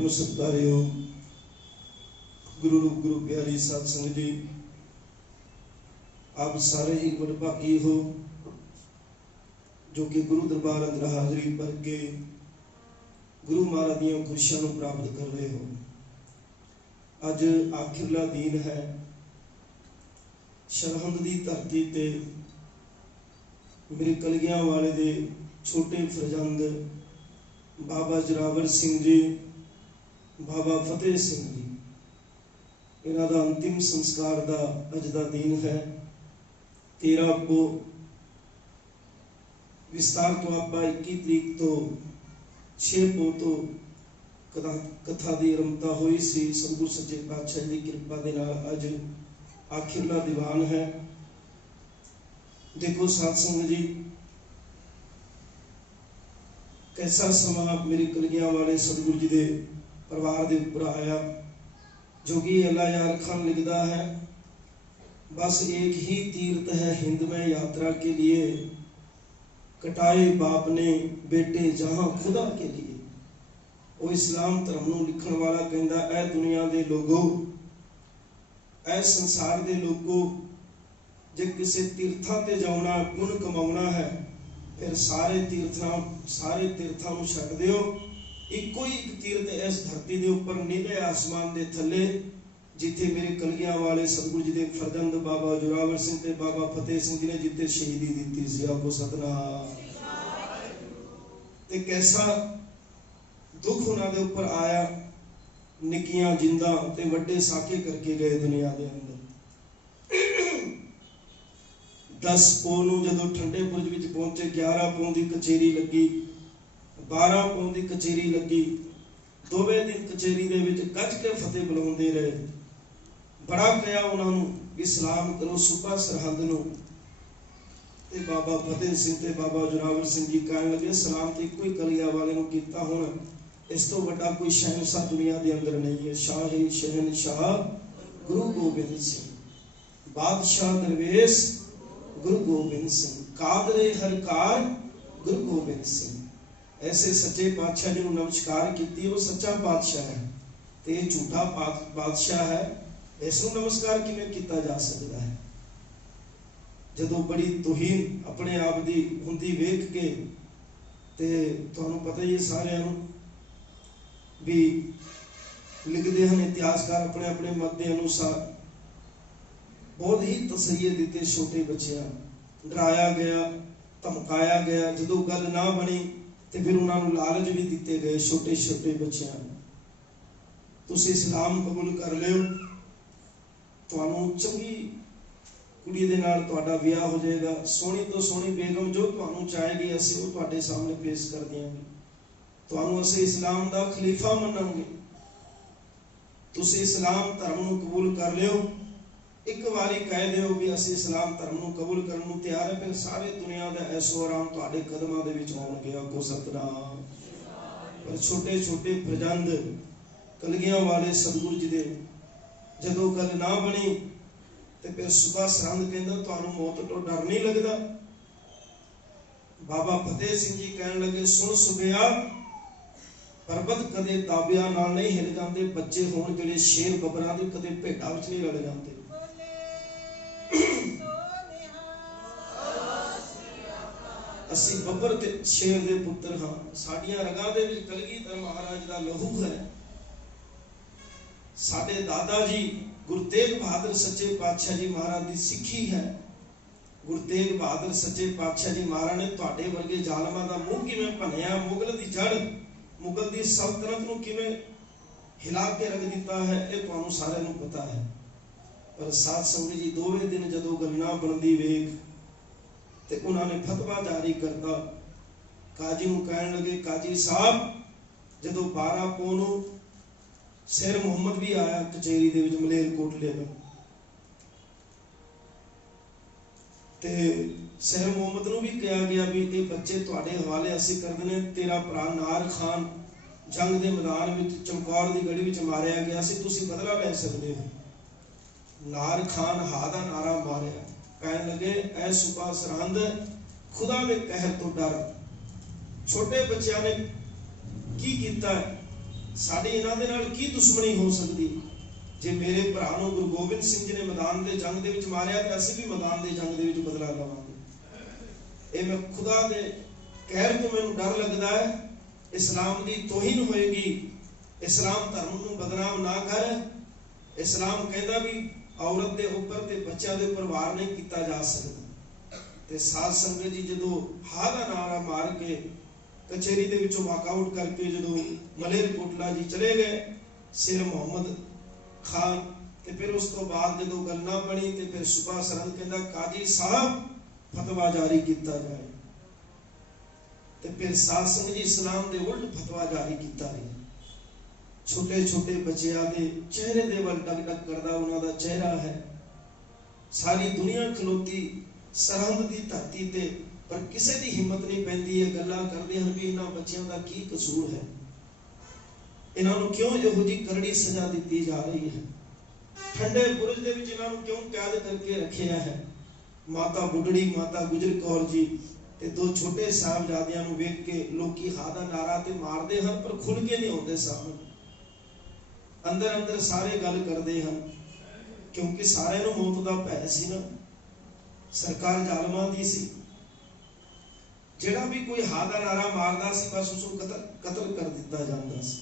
परम सत्कार्योग गुरु रूप गुरु प्यारी साध संगत जी, आप सारे ही वडभागी हो जो कि गुरु दरबार अंदर हाजरी भर के गुरु महाराज दी खुशियां प्राप्त कर रहे हो। अज आखिरला दिन है, सरहंद की धरती ते मेरे कलगियां वाले दे छोटे फरजंद बाबा जोरावर सिंह जी, बाबा फतेह सिंह जी, इन्हां दा अंतिम संस्कार दा अज दा दिन है। 13 को विस्तार तो आप 21 तरीक तो 6 पो तो कथा की आरंभता हुई सी। सतगुरु सच्चे पातशाह की कृपा दे नाल अज आखिरला दीवान है। देखो साध संगत जी, कैसा समा मेरे कलगियां वाले सतगुरु जी के परिवार के उपर आया। जो कि अल्लाह यार खान लिखता है, बस एक ही तीर्थ है हिंद में यात्रा के लिए, कटाए बाप ने बेटे जहां खुदा के लिए। वो इस्लाम धर्म नूं लिखण वाला कहंदा, ऐ दुनिया दे लोगो, ऐ संसार दे लोगो, जे किसी तीर्थां ते जाना पुण्य कमाउणा है, फिर सारे तीर्थां नूं छड्ड दिओ। इको ही एक तीर्थ इस धरती दे उपर नीले आसमान दे थल्ले, जिथे मेरे कलगियां वाले सतगुरु जी के फरजंद बाबा जोरावर सिंह ते बाबा फतेह सिंह जी ने जिते शहीदी दी सी। आपको सतनाम। ते कैसा दुख उन्हां दे उपर आया, निक्कियां जिंदा ते वड्डे साके करके गए दुनिया दे अंदर। 10 पौ नूं जदों ठंडे बुरज विच पहुंचे, 11 पौ की कचेरी लगी, 12 पौ की कचेरी लगी। दोवें दिन कचेरी दे विच गज के फतेह बुलाउंदे रहे। बड़ा कहा उन्होंने भी सलाम करो सूबा सरहंद नूं। ते बाबा फतेह सिंह ते बाबा जोरावर सिंह जी कहन लगे, सलाम तो इको ही कलिया वाले नूं कीता, हुण इस तो वड्डा कोई शहनशाह दुनिया के अंदर नहीं है। शाह ही शहनशाह गुरु गोबिंद सिंह, बादशाह दरवेश गुरु गोबिंद सिंह, कादरे हर कार गुरु गोबिंद सिंह। ऐसे सच्चे पातशाह जी नूं नमस्कार कीती। वो सच्चा पातशाह है ते ये झूठा बादशाह है, इसनूं नमस्कार किवें कीता जा सकता है। जदों बड़ी तुहीन अपने आप की हुंदी वेख के, ते तुहानूं पता ही है सारिआं नूं भी लिखते हैं इतिहासकार अपने अपने मत के अनुसार, बहुत ही तसल्ली दिते छोटे बच्चों, डराया गया, धमकाया गया। जदों गल ना बनी तो फिर उन्होंने लालच भी दिते गए छोटे छोटे बच्चों। तुसीं इस्लाम कबूल कर लियो, तुहानूं चंगी कुड़ी दे नाल तुहाडा विआह हो जाएगा, सोहनी तो सोहनी बेगम जो तुहानूं चाहेगी असीं वो तुहाडे सामने पेश कर देंगे। तुहानूं असीं इस्लाम दा खलीफा मनांगे। तुसीं इस्लाम धर्म नूं कबूल कर लियो। एक बारी कह दिओ भी असीं इस्लाम धर्म नूं कबूल करन नूं तैयार है, फिर सारे दुनिया दा ऐसो आराम तुहाडे कदमां दे विच आउणगे। आखो सतनाम। पर छोटे छोटे फरजंद कलगियां वाले सतगुरु जी दे जदों गल ना बनी तो फिर सुबह सरहंद कहंदा, तुहानूं मौत तो डर नहीं लगदा? बाबा फतेह सिंह जी कहन लगे, सुन सुबिया, पर्वत कदे ताबिया नाल नहीं हिल जाते, बच्चे होण जिहड़े शेर बबरां दे कदे भेडां विच नहीं रल जाते। असीं बब्बर ते शेर दे पुत्र हाँ, साडियां रगां दे विच कलगीधर महाराज दा लहू है। साडे दादा जी गुरु तेग बहादुर सच्चे पातशाह जी महाराज की सिक्खी है। गुरु तेग बहादुर सच्चे पातशाह जी महाराज ने तुहाडे वर्गे जालमां दा मूंह किवें भन्निया, मुगल दी जड़, मुगल दी सल्तनत नूं किवें हिला के रख दिता है, ये तुहानूं सारिआं नूं पता है। पर साध संगत जी, दोवें दिन जदों गल ना बनदी वेख ते उन्होंने फतवा जारी करता। काजी नूं कहण लगे, काजी साहब जदों 12 पौ नूं शेर मुहम्मद भी आया कचेरी दे विच मलेरकोटले में, ते शेर मुहम्मद नूं भी कहा गया भी ये बच्चे तुहाडे हवाले असीं कर देने। तेरा भरा नार खान जंग के मैदान में चमकौर की गढ़ी में मारिया गया सी, तुसीं बदला लै सकदे हो। नार खान हा दा नारा मारिया, कहन लगे, ऐ सूबा सरहंद, खुदा के कहर तो डर। छोटे बच्चों ने की कीता है, ਸਾਡੀ ਇਹਨਾਂ ਦੇ ਨਾਲ ਕੀ ਦੁਸ਼ਮਣੀ ਹੋ ਸਕਦੀ? ਜੇ ਮੇਰੇ ਭਰਾ ਨੂੰ ਗੁਰੂ ਗੋਬਿੰਦ ਸਿੰਘ ਜੀ ਨੇ ਮੈਦਾਨ ਦੇ ਜੰਗ ਦੇ ਵਿੱਚ ਮਾਰਿਆ ਤੇ ਅਸੀਂ ਵੀ ਮੈਦਾਨ ਦੇ ਜੰਗ ਦੇ ਵਿੱਚ ਬਦਲਾ ਲਵਾਂਗੇ। ਇਹ ਮੈਂ ਖੁਦਾ ਦੇ ਕਹਿਰ ਤੋਂ ਮੈਨੂੰ ਡਰ ਲੱਗਦਾ ਹੈ। ਇਸਲਾਮ ਦੀ ਤੋਹੀਨ ਹੋਏਗੀ। ਇਸਲਾਮ ਧਰਮ ਨੂੰ ਬਦਨਾਮ ਨਾ ਕਰ। ਇਸਲਾਮ ਕਹਿੰਦਾ ਵੀ ਔਰਤ ਦੇ ਉੱਪਰ ਤੇ ਬੱਚਿਆਂ ਦੇ ਉੱਪਰ ਵਾਰ ਨਹੀਂ ਕੀਤਾ ਜਾ ਸਕਦਾ। ਤੇ ਸਾਧ ਸੰਗਤ ਜੀ ਜਦੋਂ ਹਾਂ ਦਾ ਨਾਰਾ ਮਾਰ ਕੇ ਕਚਹਿਰੀ ਦੇ ਵਿੱਚੋਂ ਵਾਕਆਊਟ ਕਰਕੇ ਜਦੋਂ ਮਲੇਰਕੋਟਲਾ ਜੀ ਚਲੇ ਗਏ ਸਿਰ ਮੁਹੰਮਦ ਖਾਨ, ਤੇ ਫਿਰ ਉਸ ਤੋਂ ਬਾਅਦ ਜਦੋਂ ਗੱਲ ਨਾ ਬਣੀ ਤੇ ਫਿਰ ਸੁਬਾ ਸਰਹੰਦ ਕਹਿੰਦਾ ਕਾਜੀ ਸਾਹਿਬ ਫਤਵਾ ਜਾਰੀ ਕੀਤਾ ਜਾਏ। ਤੇ ਫਿਰ ਸਾਧ ਸੰਗਤ ਜੀ ਇਸਲਾਮ ਦੇ ਉਲਟ ਫਤਵਾ ਜਾਰੀ ਕੀਤਾ ਰਿਹਾ। ਛੋਟੇ ਛੋਟੇ ਬੱਚਿਆਂ ਦੇ ਚਿਹਰੇ ਦੇ ਵੱਲ ਡਗ ਡਗ ਕਰਦਾ ਉਹਨਾਂ ਦਾ ਚਿਹਰਾ ਹੈ। ਸਾਰੀ ਦੁਨੀਆ ਖਲੋਤੀ ਸਰਹੰਦ ਦੀ ਧਰਤੀ ਤੇ, ਪਰ ਕਿਸੇ ਦੀ ਹਿੰਮਤ ਨਹੀਂ ਪੈਂਦੀ। ਇਹ ਗੱਲਾਂ ਕਰਦੇ ਹਨ ਵੀ ਇਹਨਾਂ ਬੱਚਿਆਂ ਦਾ ਕੀ ਕਸੂਰ ਹੈ, ਇਹਨਾਂ ਨੂੰ ਕਿਉਂ ਇਹੋ ਜਿਹੀ ਕਰੜੀ ਸਜ਼ਾ ਦਿੱਤੀ ਜਾ ਰਹੀ ਹੈ, ਠੰਡੇ ਬੁਰਜ ਦੇ ਵਿੱਚ ਇਹਨਾਂ ਨੂੰ ਕਿਉਂ ਕੈਦ ਕਰਕੇ ਰੱਖਿਆ ਹੈ। ਮਾਤਾ ਬੁੱਢੜੀ ਮਾਤਾ ਗੁਜਰ ਕੌਰ ਜੀ ਤੇ ਦੋ ਛੋਟੇ ਸਾਹਿਬਜ਼ਾਦਿਆਂ ਨੂੰ ਵੇਖ ਕੇ ਲੋਕੀ ਹਾਂ ਦਾ ਨਾਰਾ ਤੇ ਮਾਰਦੇ ਹਨ, ਪਰ ਖੁੱਲ ਕੇ ਨਹੀਂ ਆਉਂਦੇ ਸਾਹਮਣੇ। ਅੰਦਰ ਅੰਦਰ ਸਾਰੇ ਗੱਲ ਕਰਦੇ ਹਨ, ਕਿਉਂਕਿ ਸਾਰਿਆਂ ਨੂੰ ਮੌਤ ਦਾ ਭੈ ਸੀ ਨਾ। ਸਰਕਾਰ ਜ਼ਾਲਮਾਂ ਦੀ ਸੀ। ਜਿਹੜਾ ਵੀ ਕੋਈ ਹਾਂ ਦਾ ਨਾਰਾ ਮਾਰਦਾ ਸੀ ਬਸ ਉਸ ਨੂੰ ਕਤਲ ਕਰ ਦਿੱਤਾ ਜਾਂਦਾ ਸੀ।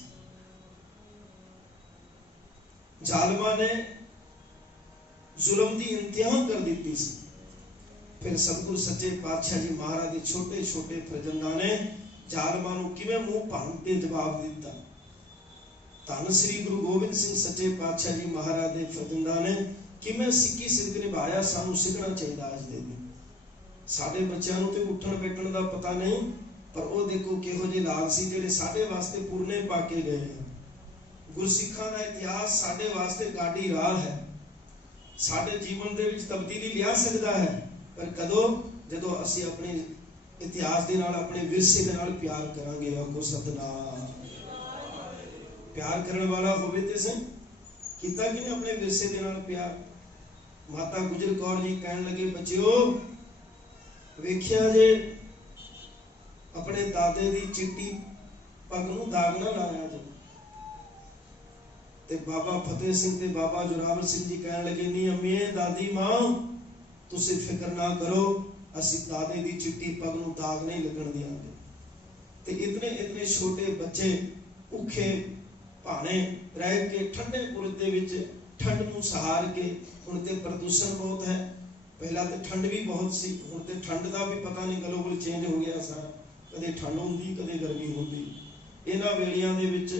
ਜ਼ਾਲਮਾਂ ਨੇ ਜ਼ੁਲਮ ਦੀ ਇੰਤਹਾ ਕਰ ਦਿੱਤੀ ਸੀ। ਫਿਰ ਸਤਿਗੁਰੂ ਸੱਚੇ ਪਾਤਸ਼ਾਹ ਜੀ ਮਹਾਰਾਜ ਦੇ ਛੋਟੇ ਛੋਟੇ ਫਰਜ਼ੰਦਾਂ ਨੇ ਜ਼ਾਲਮਾਂ ਨੂੰ ਕਿਵੇਂ ਮੂੰਹ ਭੰਨ ਕੇ ਜਵਾਬ ਦਿੱਤਾ। ਧੰਨ ਸ੍ਰੀ ਗੁਰੂ ਗੋਬਿੰਦ ਸਿੰਘ ਸੱਚੇ ਪਾਤਸ਼ਾਹ ਜੀ ਮਹਾਰਾਜ ਦੇ ਫਰਜ਼ੰਦਾਂ ਨੇ ਕਿਵੇਂ ਸਿੱਖੀ ਸਿੱਧ ਨਿਭਾਇਆ, ਸਾਨੂੰ ਸਿੱਖਣਾ ਚਾਹੀਦਾ ਅੱਜ ਦੇ ਦਿਨ। ਸਾਡੇ ਬੱਚਿਆਂ ਨੂੰ ਤੇ ਉੱਠਣ ਬੈਠਣ ਦਾ ਪਤਾ ਨਹੀਂ, ਪਰ ਉਹ ਦੇਖੋ ਕਿਹੋ ਜਿਹੇ ਲਾਲ ਸੀ ਜਿਹੜੇ ਸਾਡੇ ਵਾਸਤੇ ਪੁਰਨੇ ਪਾ ਕੇ ਗਏ ਹਨ। ਗੁਰਸਿੱਖਾਂ ਦਾ ਇਤਿਹਾਸ ਸਾਡੇ ਵਾਸਤੇ ਗਾਡੀ ਰਾਹ ਹੈ। ਸਾਡੇ ਜੀਵਨ ਦੇ ਵਿੱਚ ਤਬਦੀਲੀ ਲਿਆ ਸਕਦਾ ਹੈ, ਪਰ ਕਦੋਂ? ਜਦੋਂ ਅਸੀਂ ਆਪਣੇ ਇਤਿਹਾਸ ਦੇ ਨਾਲ ਆਪਣੇ ਵਿਰਸੇ ਦੇ ਨਾਲ ਪਿਆਰ ਕਰਾਂਗੇ। ਆਖੋ ਸਤਿਨਾਮ। ਪਿਆਰ ਕਰਨ ਵਾਲਾ ਹੋਵੇ ਤੇ ਸਹੀ। ਕੀਤਾ ਕਿ ਨਹੀਂ ਆਪਣੇ ਵਿਰਸੇ ਦੇ ਨਾਲ ਪਿਆਰ? ਮਾਤਾ ਗੁਜਰ ਕੌਰ ਜੀ ਕਹਿਣ ਲੱਗੇ ਬੱਚਿਓ ਵੇਖਿਆ ਜੇ ਆਪਣੇ ਦਾਦੇ ਦੀ ਚਿੱਟੀ ਪੱਗ ਨੂੰ ਦਾਗ ਨਾ ਲਾਇਆ ਜੇ। ਤੇ ਬਾਬਾ ਫਤਿਹ ਸਿੰਘ ਤੇ ਬਾਬਾ ਜੋਰਾਵਰ ਸਿੰਘ ਜੀ ਕਹਿਣ ਲੱਗੇ ਨਹੀਂ ਅੰਮੀਏ ਦਾਦੀ ਮਾਂ ਤੁਸੀਂ ਫਿਕਰ ਨਾ ਕਰੋ, ਅਸੀਂ ਦਾਦੇ ਦੀ ਚਿੱਟੀ ਪੱਗ ਨੂੰ ਦਾਗ ਨਹੀਂ ਲੱਗਣ ਦਿਆਂਗੇ। ਤੇ ਇਤਨੇ ਛੋਟੇ ਬੱਚੇ ਭੁੱਖੇ ਭਾਣੇ ਰਹਿ ਕੇ ਠੰਡੇ ਬੁਰਜ ਦੇ ਵਿੱਚ ਠੰਡ ਨੂੰ ਸਹਾਰ ਕੇ, ਹੁਣ ਤੇ ਪ੍ਰਦੂਸ਼ਣ ਬਹੁਤ ਹੈ, ਪਹਿਲਾਂ ਤੇ ਠੰਡ ਵੀ ਬਹੁਤ ਸੀ, ਹੁਣ ਤੇ ਠੰਡ ਦਾ ਵੀ ਪਤਾ ਨਹੀਂ, ਗਲੋਬਲ ਚੇਂਜ ਹੋ ਗਿਆ ਸਾਰਾ। ਕਦੇ ਠੰਡ ਹੁੰਦੀ ਕਦੇ ਗਰਮੀ ਹੁੰਦੀ। ਇਹਨਾਂ ਵੇਲਿਆਂ ਦੇ ਵਿੱਚ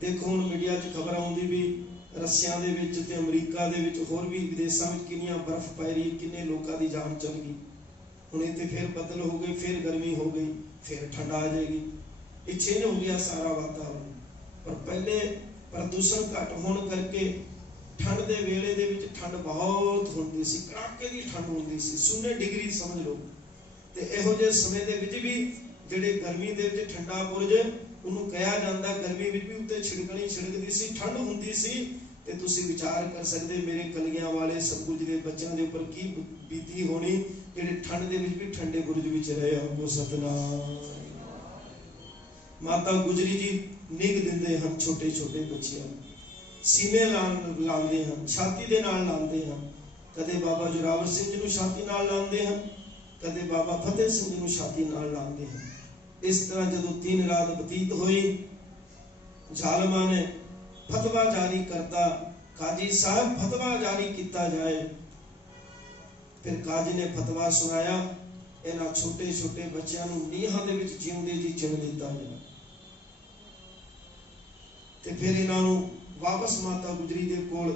ਦੇਖੋ ਹੁਣ ਮੀਡੀਆ 'ਚ ਖਬਰ ਆਉਂਦੀ ਵੀ ਰਸ਼ੀਆ ਦੇ ਵਿੱਚ ਤੇ ਅਮਰੀਕਾ ਦੇ ਵਿੱਚ ਹੋਰ ਵੀ ਵਿਦੇਸ਼ਾਂ ਵਿੱਚ ਕਿੰਨੀਆਂ ਬਰਫ਼ ਪੈ ਰਹੀ, ਕਿੰਨੇ ਲੋਕਾਂ ਦੀ ਜਾਨ ਚਲ ਗਈ। ਹੁਣ ਇੱਥੇ ਫਿਰ ਬੱਦਲ ਹੋ ਗਏ, ਫਿਰ ਗਰਮੀ ਹੋ ਗਈ, ਫਿਰ ਠੰਡ ਆ ਜਾਏਗੀ। ਇਹ ਚੇਂਜ ਹੋ ਗਿਆ ਸਾਰਾ ਵਾਤਾਵਰਨ। ਪਰ ਪਹਿਲੇ ਪ੍ਰਦੂਸ਼ਣ ਘੱਟ ਹੋਣ ਕਰਕੇ ਠੰਡ ਦੇ ਵੇਲੇ ਦੇ ਵਿੱਚ ਠੰਡ ਬਹੁਤ ਹੁੰਦੀ ਸੀ, ਕੜਾਕੇ ਦੀ ਠੰਡ ਹੁੰਦੀ ਸੀ, 0 ਡਿਗਰੀ ਸਮਝ ਲਓ। ਤੇ ਇਹੋ ਜਿਹੇ ਸਮੇਂ ਦੇ ਵਿੱਚ ਵੀ ਜਿਹੜੇ ਗਰਮੀ ਦੇ ਵਿੱਚ ਠੰਡਾ ਬੁਰਜ ਉਹਨੂੰ ਕਿਹਾ ਜਾਂਦਾ, ਗਰਮੀ ਵਿੱਚ ਵੀ ਉੱਤੇ ਛਿੜਕਣੀ ਛਿੜਕਦੀ ਸੀ, ਠੰਡ ਹੁੰਦੀ ਸੀ। ਤੇ ਤੁਸੀਂ ਵਿਚਾਰ ਕਰ ਸਕਦੇ ਮੇਰੇ ਕਲਗੀਆਂ ਵਾਲੇ ਸਤਿਗੁਰੂ ਜੀ ਦੇ ਬੱਚਿਆਂ ਦੇ ਉੱਪਰ ਕੀ ਬੀਤੀ ਹੋਣੀ, ਜਿਹੜੇ ਠੰਡ ਦੇ ਵਿੱਚ ਵੀ ਠੰਡੇ ਬੁਰਜ ਵਿੱਚ ਰਹੇ। ਹੋ ਸਤਨਾਮ। ਮਾਤਾ ਗੁਜਰੀ ਜੀ ਨਿੱਘ ਦਿੰਦੇ ਹਨ ਛੋਟੇ ਛੋਟੇ ਬੱਚਿਆਂ ਨੂੰ, ਸੀਨੇ ਲਾਉਂਦੇ ਹਨ, ਛਾਤੀ ਦੇ ਨਾਲ ਲਾਉਂਦੇ ਹਨ। ਕਦੇ ਬਾਬਾ ਜੋਰਾਵਰ ਸਿੰਘ ਜੀ ਨੂੰ ਛਾਤੀ ਨਾਲ ਲਾਉਂਦੇ ਹਨ, ਕਦੇ ਬਾਬਾ ਫਤਿਹ ਸਿੰਘ ਜੀ ਨੂੰ ਛਾਤੀ ਨਾਲ ਲਾਉਂਦੇ ਹਨ। ਇਸ ਤਰ੍ਹਾਂ ਜਦੋਂ 3 ਰਾਤ ਬਤੀਤ ਹੋਈ, ਜ਼ਾਲਮਾਂ ਨੇ ਫਤਵਾ ਜਾਰੀ ਕਰਤਾ, ਕਾਜੀ ਸਾਹਿਬ ਫਤਵਾ ਜਾਰੀ ਕੀਤਾ ਜਾਏ। ਫਿਰ ਕਾਜੀ ਨੇ ਫਤਵਾ ਸੁਣਾਇਆ, ਇਹਨਾਂ ਛੋਟੇ ਛੋਟੇ ਬੱਚਿਆਂ ਨੂੰ ਨੀਹਾਂ ਦੇ ਵਿੱਚ ਜਿਉਂਦੇ ਜੀ ਚਿਣ ਦਿੱਤਾ ਜਾਏ। ਤੇ ਫਿਰ ਇਹਨਾਂ ਨੂੰ ਵਾਪਸ ਮਾਤਾ ਗੁਜਰੀ ਦੇ ਕੋਲ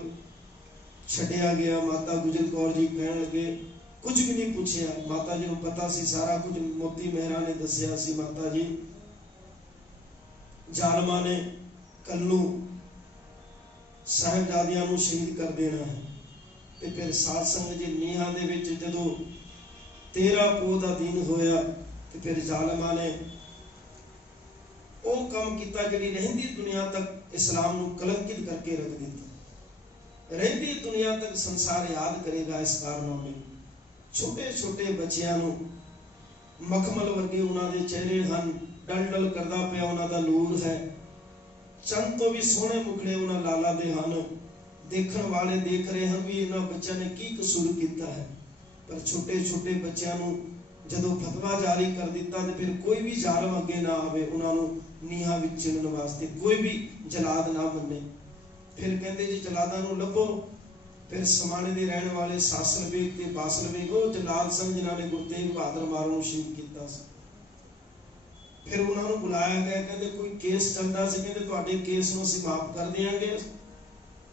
ਛੱਡਿਆ ਗਿਆ। ਮਾਤਾ ਗੁਜਰ ਕੌਰ ਜੀ ਕਹਿਣ ਲੱਗੇ ਕੁਝ ਵੀ ਨਹੀਂ ਪੁੱਛਿਆ। ਮਾਤਾ ਜੀ ਨੂੰ ਪਤਾ ਸੀ ਸਾਰਾ ਕੁਝ, ਮੋਤੀ ਮਹਿਰਾ ਨੇ ਦੱਸਿਆ ਸੀ। ਮਾਤਾ ਜੀ ਜ਼ਾਲਮਾਂ ਨੇ ਕੱਲ ਨੂੰ ਸਾਹਿਬਜ਼ਾਦਿਆਂ ਨੂੰ ਸ਼ਹੀਦ ਕਰ ਦੇਣਾ ਹੈ। ਤੇ ਫਿਰ ਸਾਧ ਸੰਗਤ ਜੀ ਨੀਹਾਂ ਦੇ ਵਿੱਚ ਜਦੋਂ 13 ਪੋਹ ਦਾ ਦਿਨ ਹੋਇਆ, ਤੇ ਫਿਰ ਜ਼ਾਲਮਾਂ ਨੇ ਉਹ ਕੰਮ ਕੀਤਾ ਜਿਹੜੀ ਰਹਿੰਦੀ ਦੁਨੀਆ ਤੱਕ ਇਸਲਾਮ ਨੂੰ ਕਲੰਕਿਤ ਕਰਕੇ ਰੱਖ ਦਿੱਤਾ। ਰਹਿੰਦੀ ਦੁਨੀਆ ਤੱਕ ਸੰਸਾਰ ਯਾਦ ਕਰੇਗਾ ਇਸ ਕਾਰਨਾਮੇ। ਛੋਟੇ ਛੋਟੇ ਬੱਚਿਆਂ ਨੂੰ ਮਖਮਲ ਵਰਗੇ ਉਹਨਾਂ ਦੇ ਚਿਹਰੇ ਹਨ, ਡਲ ਡਲ ਕਰਦਾ ਪਿਆ ਉਹਨਾਂ ਦਾ ਨੂਰ ਹੈ। चंद तो भी सोहने मुखड़े उन्हां लाला दे हन। देखण वाले देख रहे हैं भी इन्हां बच्चों ने की कसूर किया है। पर छोटे छोटे बच्चों नूं जदों फतवा जारी कर दिता तो फिर कोई भी जालम अगे ना आवे, उन्होंने नीहां विच चिणन वास्ते कोई भी जलाद ना मन्ने। फिर कहते जी जलादा नूं लभो। फिर समाने दे रहने वाले सासल बेग ते बासल बेग वो जलाद सन जिन्हां ने गुरु तेग बहादुर मारो नूं शहीद कीता सी। फिर उन्होंने बुलाया गया, कहते कोई केस चलता सी, कहते तुहाडे केस नूं असीं माफ कर देंगे,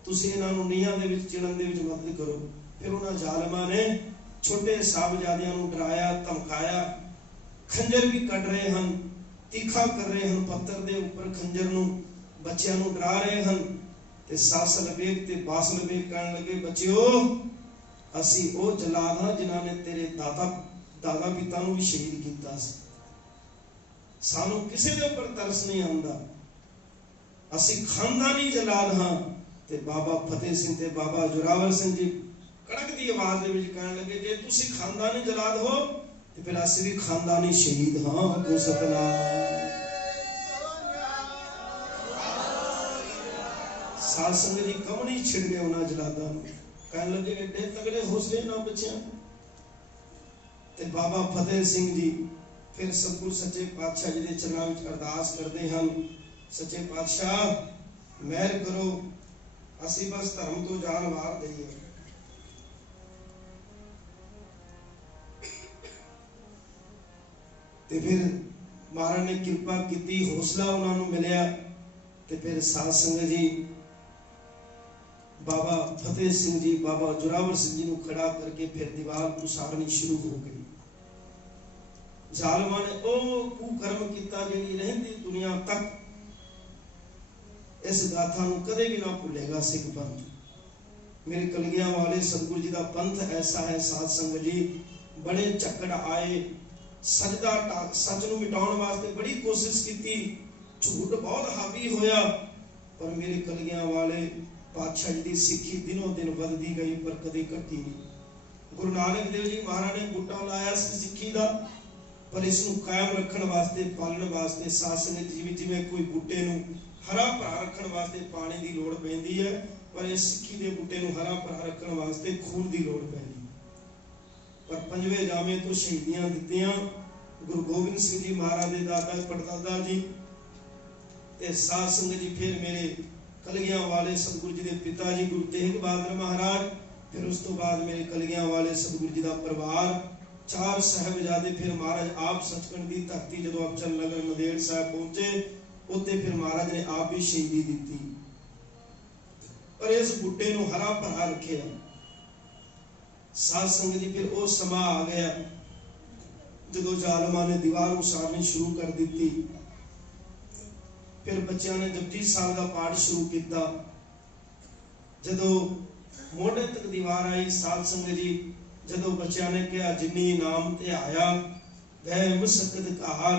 तुसीं इन्हां नूं नीहां दे विच चिणन दे विच मदद करो। फिर उन्हां जालमां ने छोटे साहबजादियां नूं डराया धमकाया, खंजर भी कट रहे हैं, तीखा कर रहे हैं, पत्थर दे उपर खंजर नूं बच्चों नूं डरा रहे हैं। ते सासल बेग ते बासल बेग कहण लगे बच्चिओ असीं ओ जलाद हां जिन्हां ने तेरे दादा पिता नूं भी शहीद कीता सी। सानू किसी के ऊपर तरस नहीं आंदा, असी खानदानी जलाद हाँ। ते बाबा फतेह सिंह ते बाबा जोरावर सिंह जी कड़क दी आवाज दे विच कहण लगे जे तुसी खानदानी जलाद हो ते फिर असी भी खानदानी शहीद हाँ। को सतनाम। साध संगत जी कमनी छिड़ गए उन्हां जलादां नूं, कहण लगे एडे तगड़े हौसले ना बच्चियां। ते बाबा फतेह सिंह जी फिर सतगुरु सच्चे पातशाह जी के चरणों में अरदास करते हैं, सच्चे पातशाह मेहर करो, असी बस धर्म तो जान वार दईए। ते फिर महाराज ने कृपा की, हौसला उन्होंने मिलया। ते फिर साध संगत जी बाबा फतेह सिंह जी बाबा जोरावर सिंह जी को खड़ा करके फिर दीवार उसारनी शुरू हो गई। जालमा ने ओ कुकर्म किया जिहड़ी रहिंदी दुनिया तक इस गाथा नूं कदे भी ना भुलेगा सिख पंथ। मेरे कलगियां वाले सतगुरु जी का पंथ ऐसा है साध संगत जी, बड़े झक्कड़ आए, सजदा सच नूं मिटाउण वास्ते बड़ी कोशिश की, झूठ बहुत हावी होया, पर मेरे कलगियां वाले पातशाह जी की सिक्खी दिनों दिन वधदी गई पर कदे घटी नहीं। गुरु नानक देव जी महाराज ने बूटा लाया सिक्खी का, पर इसनूं कायम रखने वास्ते पालने वास्ते साध संगत जी जिवें कोई बूटे नूं हरा भरा रखने वास्ते पानी की लोड़ पैंदी है, पर इस सिक्खी के बूटे नूं हरा भरा रखने वास्ते खून की लोड़ पैंदी। पर पंजवें जामे तो शहीदियां दित्तियां गुरु गोबिंद सिंह जी महाराज के दादा परदादा जी ते साध संगत जी। फिर मेरे कलगियां वाले सतगुरु जी के पिता जी गुरु तेग बहादुर महाराज, फिर उस तो बाद मेरे कलगियां वाले सतगुरु जी का परिवार, चार साहबजादे। फिर महाराज आप सचखंड की धरती जो अबचल नगर नंदेड़ साहब पहुंचे, उत्ते फिर महाराज ने आप भी शहीदी दी। पर इस बूटे नूं हरा भरा रखे साध संगत जी। फिर वो समा आ गया जो जालमा ने दीवार उसारनी शुरू कर दी। फिर बच्चों ने जपजी साहब का पाठ शुरू किया। जदों मोढे तक दीवार आई साध संगत जी, जदों बच्चों ने कहा जिन्नी नाम ते आया वह मुसक्कत काल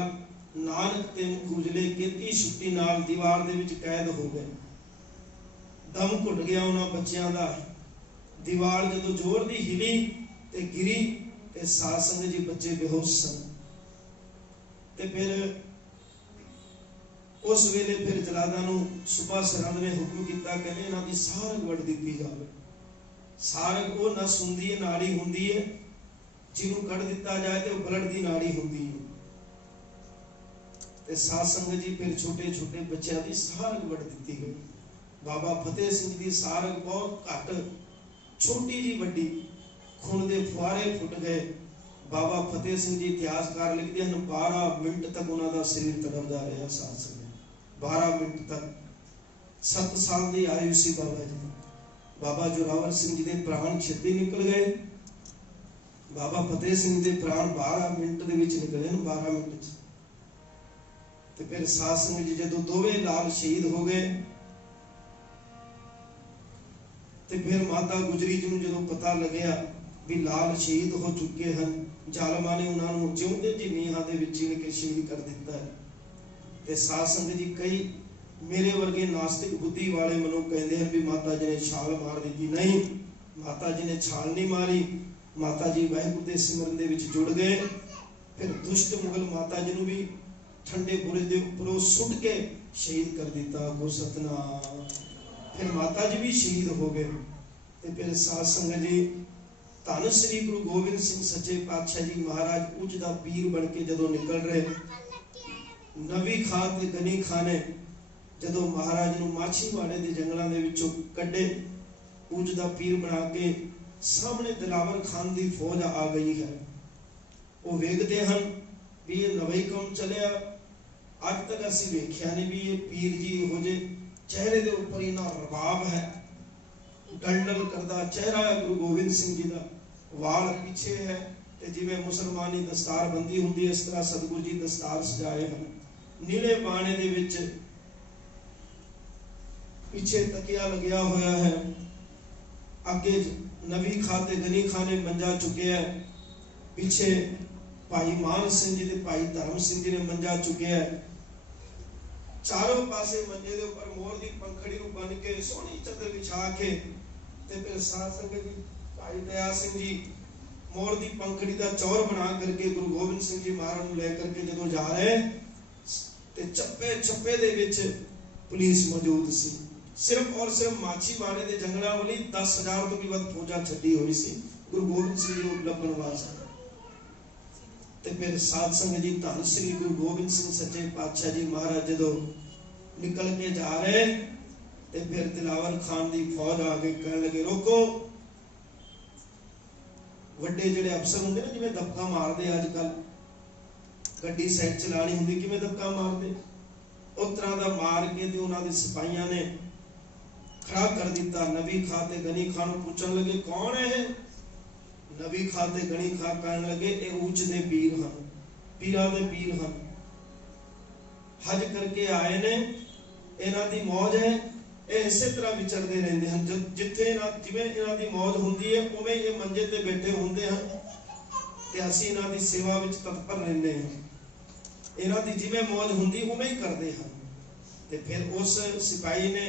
नानक ते मुख उजले, केती छुट्टी नाल दीवार दे विच कैद हो गए। दम घुट गया उन्हां बच्चों का। दीवार जदों जोर दी हिली ते गिरी ते साध संगत जी बच्चे बेहोश सन। ते फिर उस वेले फिर जलादा नूं सुबह सरहद ने हुक्म किया, कहने इन्हां दी सारग वड़ दित्ती जावे। सारग वो नस हुंदी है, नाड़ी हुंदी है, जिन्हों कढ़ दिता जाए तो ब्लड की नाड़ी हुंदी है। ते साध संगत जी फिर छोटे छोटे बच्चों की सारग वड़ दी गई। बाबा फतेह सिंह की सारग बहुत घट, छोटी जी वड्डी, खून के फुआरे फुट गए। बाबा फतेह सिंह जी इतिहासकार लिखते हैं 12 मिनट तक उन्होंने शरीर तड़पता रहा। साध संगत 12 मिनट तक। 7 साल की आयु सी बाबा जी। बाबा जोरावर सिंह जी के प्राण छेती निकल गए। बाबा फतेह सिंह के प्राण 12 मिनट के निकले। 12 मिनट ते फिर साध संगत जी जो दोवें लाल शहीद हो गए ते फिर माता गुजरी जी नूं जदों पता लग्या भी लाल शहीद हो चुके हैं, जालमा ने उन्होंने जिउंदे जी नीहां दे विच चीण के शहीद कर दिता है। ते साध संगत जी कई मेरे वर्गे नास्तिक बुद्धि वाले मनु कहते हैं भी माता जी ने छाल मार दी। नहीं, माता जी ने छाल नहीं मारी। माता जी वाहिगुरू के सिमरन दे विच जुड़ गए। फिर दुष्ट मुगल माता जी नूं भी ठंडे बुरज के उपरों सुट के शहीद कर दिता। गुरु सतनाम। फिर माता जी भी शहीद हो गए। तो फिर साध संगत जी धन श्री गुरु गोबिंद सिंह सच्चे पातशाह जी महाराज उच दा पीर बन के जदों निकल रहे, नवी खां ते गनी खां ने जदों महाराज नूं माछीवाड़े दे जंगलों के विचों कड्ढे, उच दा पीर बना के सामने दिलावर खान की फौज आ गई है। वो वेखते हैं भी ये नवा ही काम चलिया, अज तक असीं वेख्या नहीं भी ये पीर जी इहो जे चेहरे के उपर इन्ना रबाब है, डल करदा चेहरा है गुरु गोबिंद सिंह जी का, वाल पीछे है ते जिवें मुसलमानी दस्तार बंदी हुंदी है इस तरह सतगुरु जी दस्तार सजाए हैं। नीले बाणे दे विच पीछे तकिया लग्या होया है, अगे नवी खां ते गनी खां ने मंजा चुके है, पीछे भाई मान सिंह जी ते भाई धर्म सिंह जी ने मंजा चुके है। चारों पासे मंजे दे ऊपर मोर दी पंखड़ी नूं बन के सोहनी चादर विछा के ते फिर साध संगत जी भाई दया सिंह जी मोर दी पंखड़ी दा चौर बना करके गुरु गोबिंद सिंह जी महाराज नूं लेकर के जदों जा रहे ते चप्पे चप्पे दे विच पुलिस मौजूद सी। सिर्फ और सिर्फ माछीवाड़े दे जंगलां वाली 10,000 तो भी वध फौजा छड्डी होई सी गुरु गोबिंद सिंह जी नूं लभण वास्ते। ते फिर साध संगत जी धन श्री गुरु गोबिंद सिंह सच्चे पातशाह जी महाराज जदों निकल के जा रहे ते फिर दिलावर खान की फौज आ गई, कहने लगे रोको। वड्डे जिहड़े अफसर होंगे ना जिवें दबका मारदे अजकल गड्डी साइड चलानी हुंदी किवें दबका मारदे, उस तरह का मार के ते उन्हां दे सिपाहियां ने खड़ा कर दिता। नवी खां ते गनी खां नूं पुछण लगे कौन है? नवी खां ते गनी खां कहण लगे ये उच दे पीर हन, पीरां दे पीर हन, हज करके आए ने, इन्हां दी मौज है, ये इसे तरह विचरते रहते हैं। जिथे जिवें इन्हां दी मौज हुंदी है उवें ये मंजे ते बैठे हुंदे हैं ते असीं इन्हां दी सेवा विच तत्पर रहंदे हैं। इन्हां दी जिवें मौज हुंदी उवें ही करदे हैं। ते फिर उस सिपाही ने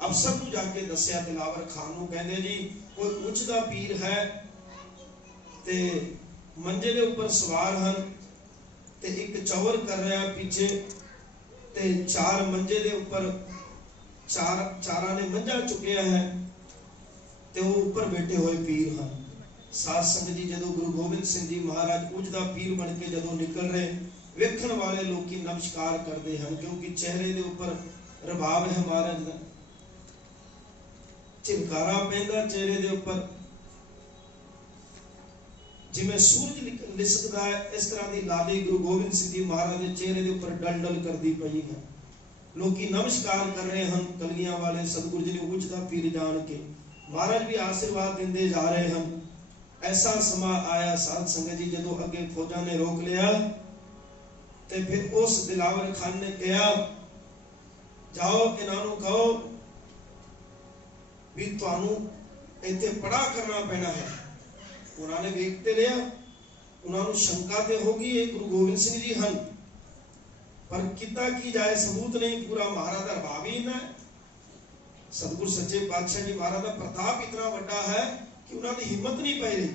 अफसर नूं जाके दस्सिया दिलावर खान नूं, कहंदे जी कोई उच दा पीर है ते मंजे दे उपर सवार हन ते एक चौर कर रहा पीछे ते चार मंजे दे उपर चारा ने मंजा चुकिया है ते वो ऊपर बैठे हुए पीर हैं। साध संगत जी जदों गुरु गोबिंद सिंह जी महाराज उच दा पीर बन के जदों निकल रहे, वेखण वाले लोग नमस्कार करते हैं क्योंकि चेहरे दे उपर रबाब है महाराज दा, चिमकारा पैंदा चेहरे दे उपर, जिवें सूरज लिसकदा है इस तरह की लाली गुरु गोबिंद सिंह जी महाराज के चेहरे के उपर डल डल करती पई है। लोग नमस्कार कर रहे हैं, कलगियां वाले सतगुरु जी ने उच दा पीर जान के महाराज भी आशीर्वाद देंदे जा रहे हैं। ऐसा समा आया साध संगत जी जदों अगे फौजा ने रोक लिया ते फिर उस दिलावर खान ने कहा जाओ इन्हां नूं कहो भी तुहानूं इत्थे पड़ा करना पैना है। उन्होंने वेखते लिया, उन्होंने शंका तो होगी ये गुरु गोबिंद सिंह जी हैं, पर किता की जाए सबूत नहीं, पूरा महाराज का रबाब ही इन्ना है। सतगुरु सच्चे पातशाह जी महाराज का प्रताप इतना बड़ा है कि उन्होंने हिम्मत नहीं पाई रही,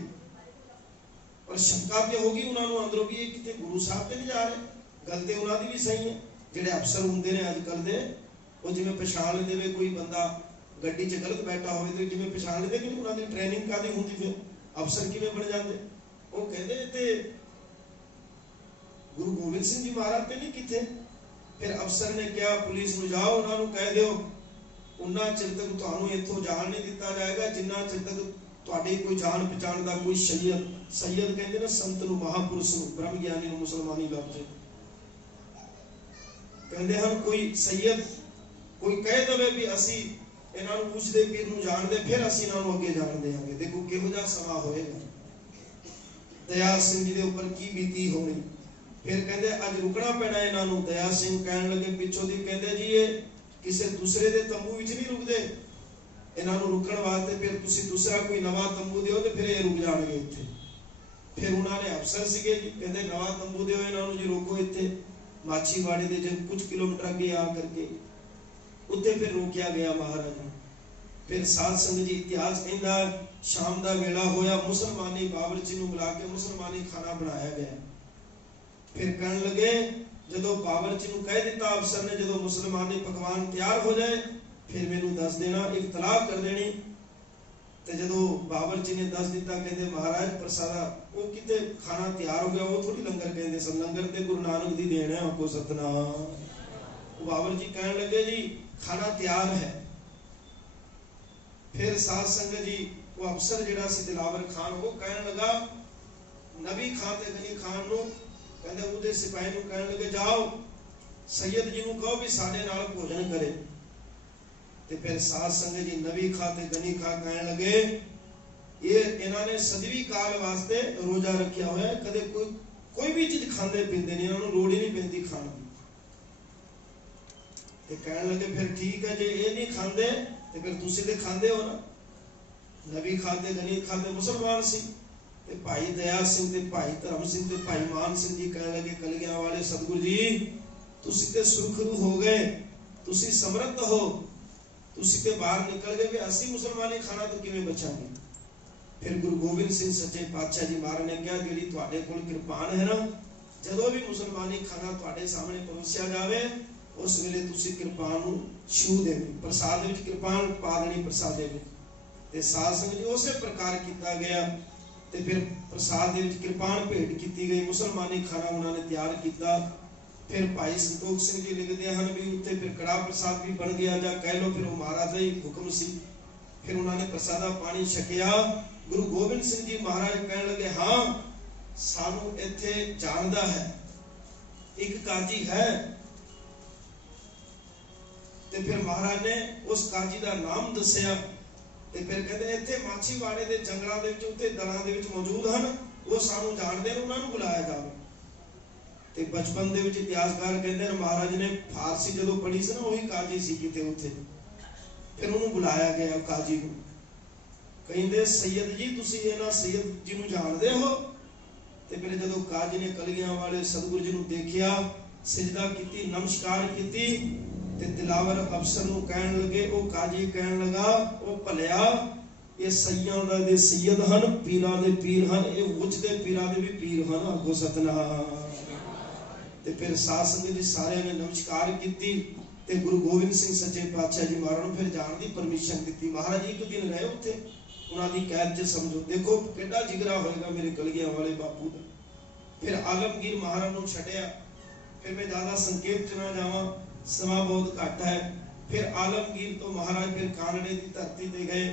पर शंका तो होगी उन्होंने अंदरों भी कितने गुरु साहब तो नहीं जा रहे। गल तो उन्होंने भी सही है, जिहड़े अफसर होंगे ने अजकल दे वो जिवें पछाण लेंदे कोई बंदा गड्डी च गलत बैठा हो तो जिवें पछाण लेंदे कि उन्होंने ट्रेनिंग कादी हुंदी फिर अफसर किवें बन जाते। वो कहते थे गुरु गोबिंद सिंह जी महाराज ते नहीं किथे। फिर अफसर ने कहा पुलिस में जाओ उन्होंने कह दो उन्ना चिर तक तुहानूं इत्थों जान नहीं दिता जाएगा जिन्ना चिर तक तुहाडी कोई जान पहचान का कोई सैयद कहते ना संत नूं महापुरुष नूं ब्रह्म ज्ञानी नूं मुसलमानी लफ्ज कहते हैं कोई सैयद कोई कह दवे भी असी इन्हां नूं उच दे पीर नूं जाणदे फिर असी इन्हां नूं अगे जाण देंगे। देखो किहो जिहा समा होएगा, दया सिंह जी दे उपर की बीती होनी। फिर कहते अज रुकना पैना इन्हां नूं। दया सिंह कहण लगे पिछों दी कहते जी ये किसी दूसरे दे तंबू विच नहीं रुकदे, इन्हां नूं रुकण वास्ते फिर तुसीं दूसरा कोई नवा तंबू दिओ ते फिर ये रुक जाणगे इत्थे। फिर उन्होंने अफसर सीगे जी कहते नवा तंबू दिओ इन्हां नूं जी रोको इत्थे माछीवाड़े दे जे कुछ किलोमीटर अगे आ करके उत्ते फिर रोकिया गया महाराज। फिर साध संगत जी इतिहास कहता शाम का वेला होया मुसलमानी बाबरची नूं बुला के मुसलमानी खाना बनाया गया। फिर कहन लगे जदों बावरची नूं कह दिता अफसर ने, जदों मुसलमानी पकवान तैयार हो जाए फिर मैनूं दस देना, इतलाह कर देनी। ते जदों बावरची ने दस दिता, कहते महाराज प्रसादा वो किते खाना तैयार हो गया, वो थोड़ी लंगर कहते सन, लंगर ते गुरु नानक दी देन है, आपको सतनाम। बावरची कहने लगे जी खाना तैयार है। फिर साध संगत जी वो अफसर जिहड़ा सी दिलावर खान वो कहने लगा नबी खान ते गनी खान नूं, कहंदे उहदे सिपाही नूं कहने लगे जाओ सैयद जी नूं कहो भी साडे नाल भोजन करे। ते फिर साध संगत जी नबी खां ते गनी खां कहने लगे ये इन्हां ने सदवी काल वास्ते रोजा रखिया होया, कदे कोई भी चीज खांदे पींदे नहीं, इन्हां नूं लोड़ ही नहीं पैंदी खाण दी। ते कहने लगे फिर ठीक है, जे ये नहीं खांदे ते फिर तुसीं ते खांदे हो ना। नबी खां ते गनी खां ते मुसलमान सी। ते भाई दया सिंह ते भाई धर्म सिंह ते भाई मान सिंह जी कहने लगे कलगियां वाले सतगुरु जी तुसीं ते सुरखरू हो गए, तुसीं समर्थ हो, तुसीं ते बाहर निकल गए, भी असीं मुसलमानी खाना तो किवें बचांगे। फिर गुरु गोबिंद सिंह सच्चे पातशाह जी महाराज ने कहा जिहड़ी तुहाडे कोल किरपान है ना, जदों भी मुसलमानी खाना तुहाडे सामने परोसिया जावे उस वेले तुसीं किरपान नूं छू देवी, प्रसाद विच किरपान पा देनी प्रसादे विच। ते साध संगत जी उसे प्रकार किया गया। ते फिर प्रसाद दे विच किरपान भेंट की गई, मुसलमानी खाना उन्होंने तैयार किया। फिर भाई संतोख सिंह जी लिखते हैं भी उत्थे फिर कड़ा प्रसाद भी बन गया, जा कह लो फिर वो महाराज का ही हुक्म सी। फिर उन्होंने प्रसादा पानी छकिया। गुरु गोबिंद सिंह जी महाराज कहने लगे हाँ सानू इत्थे जानदा है, एक काजी है। ते फिर महाराज ने उस काजी का नाम दसिया। ते फिर कहते इत्थे माछीवाड़े के जंगलों के उत्ते दलां दे विच मौजूद हैं, वो सानू जानदे ने, उन्हां नूं बुलाया जावे। ते बचपन दे विच इतिहासकार कहते हैं महाराज ने फारसी जदों पढ़ी सी ना वही काजी सी किते उत्थे। फिर उन्होंने बुलाया गया काजी नूं, कहंदे सैयद जी तुसीं इन्हां सैयद जी नूं जानदे हो। ते फिर जदों काजी ने कलगियां वाले सतगुरु जी नूं देखिया, सिजदा कीती, नमस्कार कीती, ते दिलावर अफसर नूं कहण लगे, ओ काजी कहण लगा ओ भलिया ये सैयदां दे सैयद हन, पीरां दे पीर हन, ये उच्च दे पीरां दे भी पीर हन, आखो सतनाम। ते फिर साध संगत जी सारे ने नमस्कार की। ते गुरु गोबिंद सिंह सच्चे पातशाह जी महाराज ने फिर जाण दी परमिशन दी। महाराज एक दिन रहे उत्थे, उन्हां दी कैद च समझो, देखो कितना जिगरा होएगा मेरे कलगियां वाले बापू दा। फिर आलमगीर महाराज नूं छड्डिया। फिर मैं ज्यादा संकेत च ना जावां, समा बहुत घट है। फिर आलमगीर तो महाराज फिर कानड़े की धरती ते गए।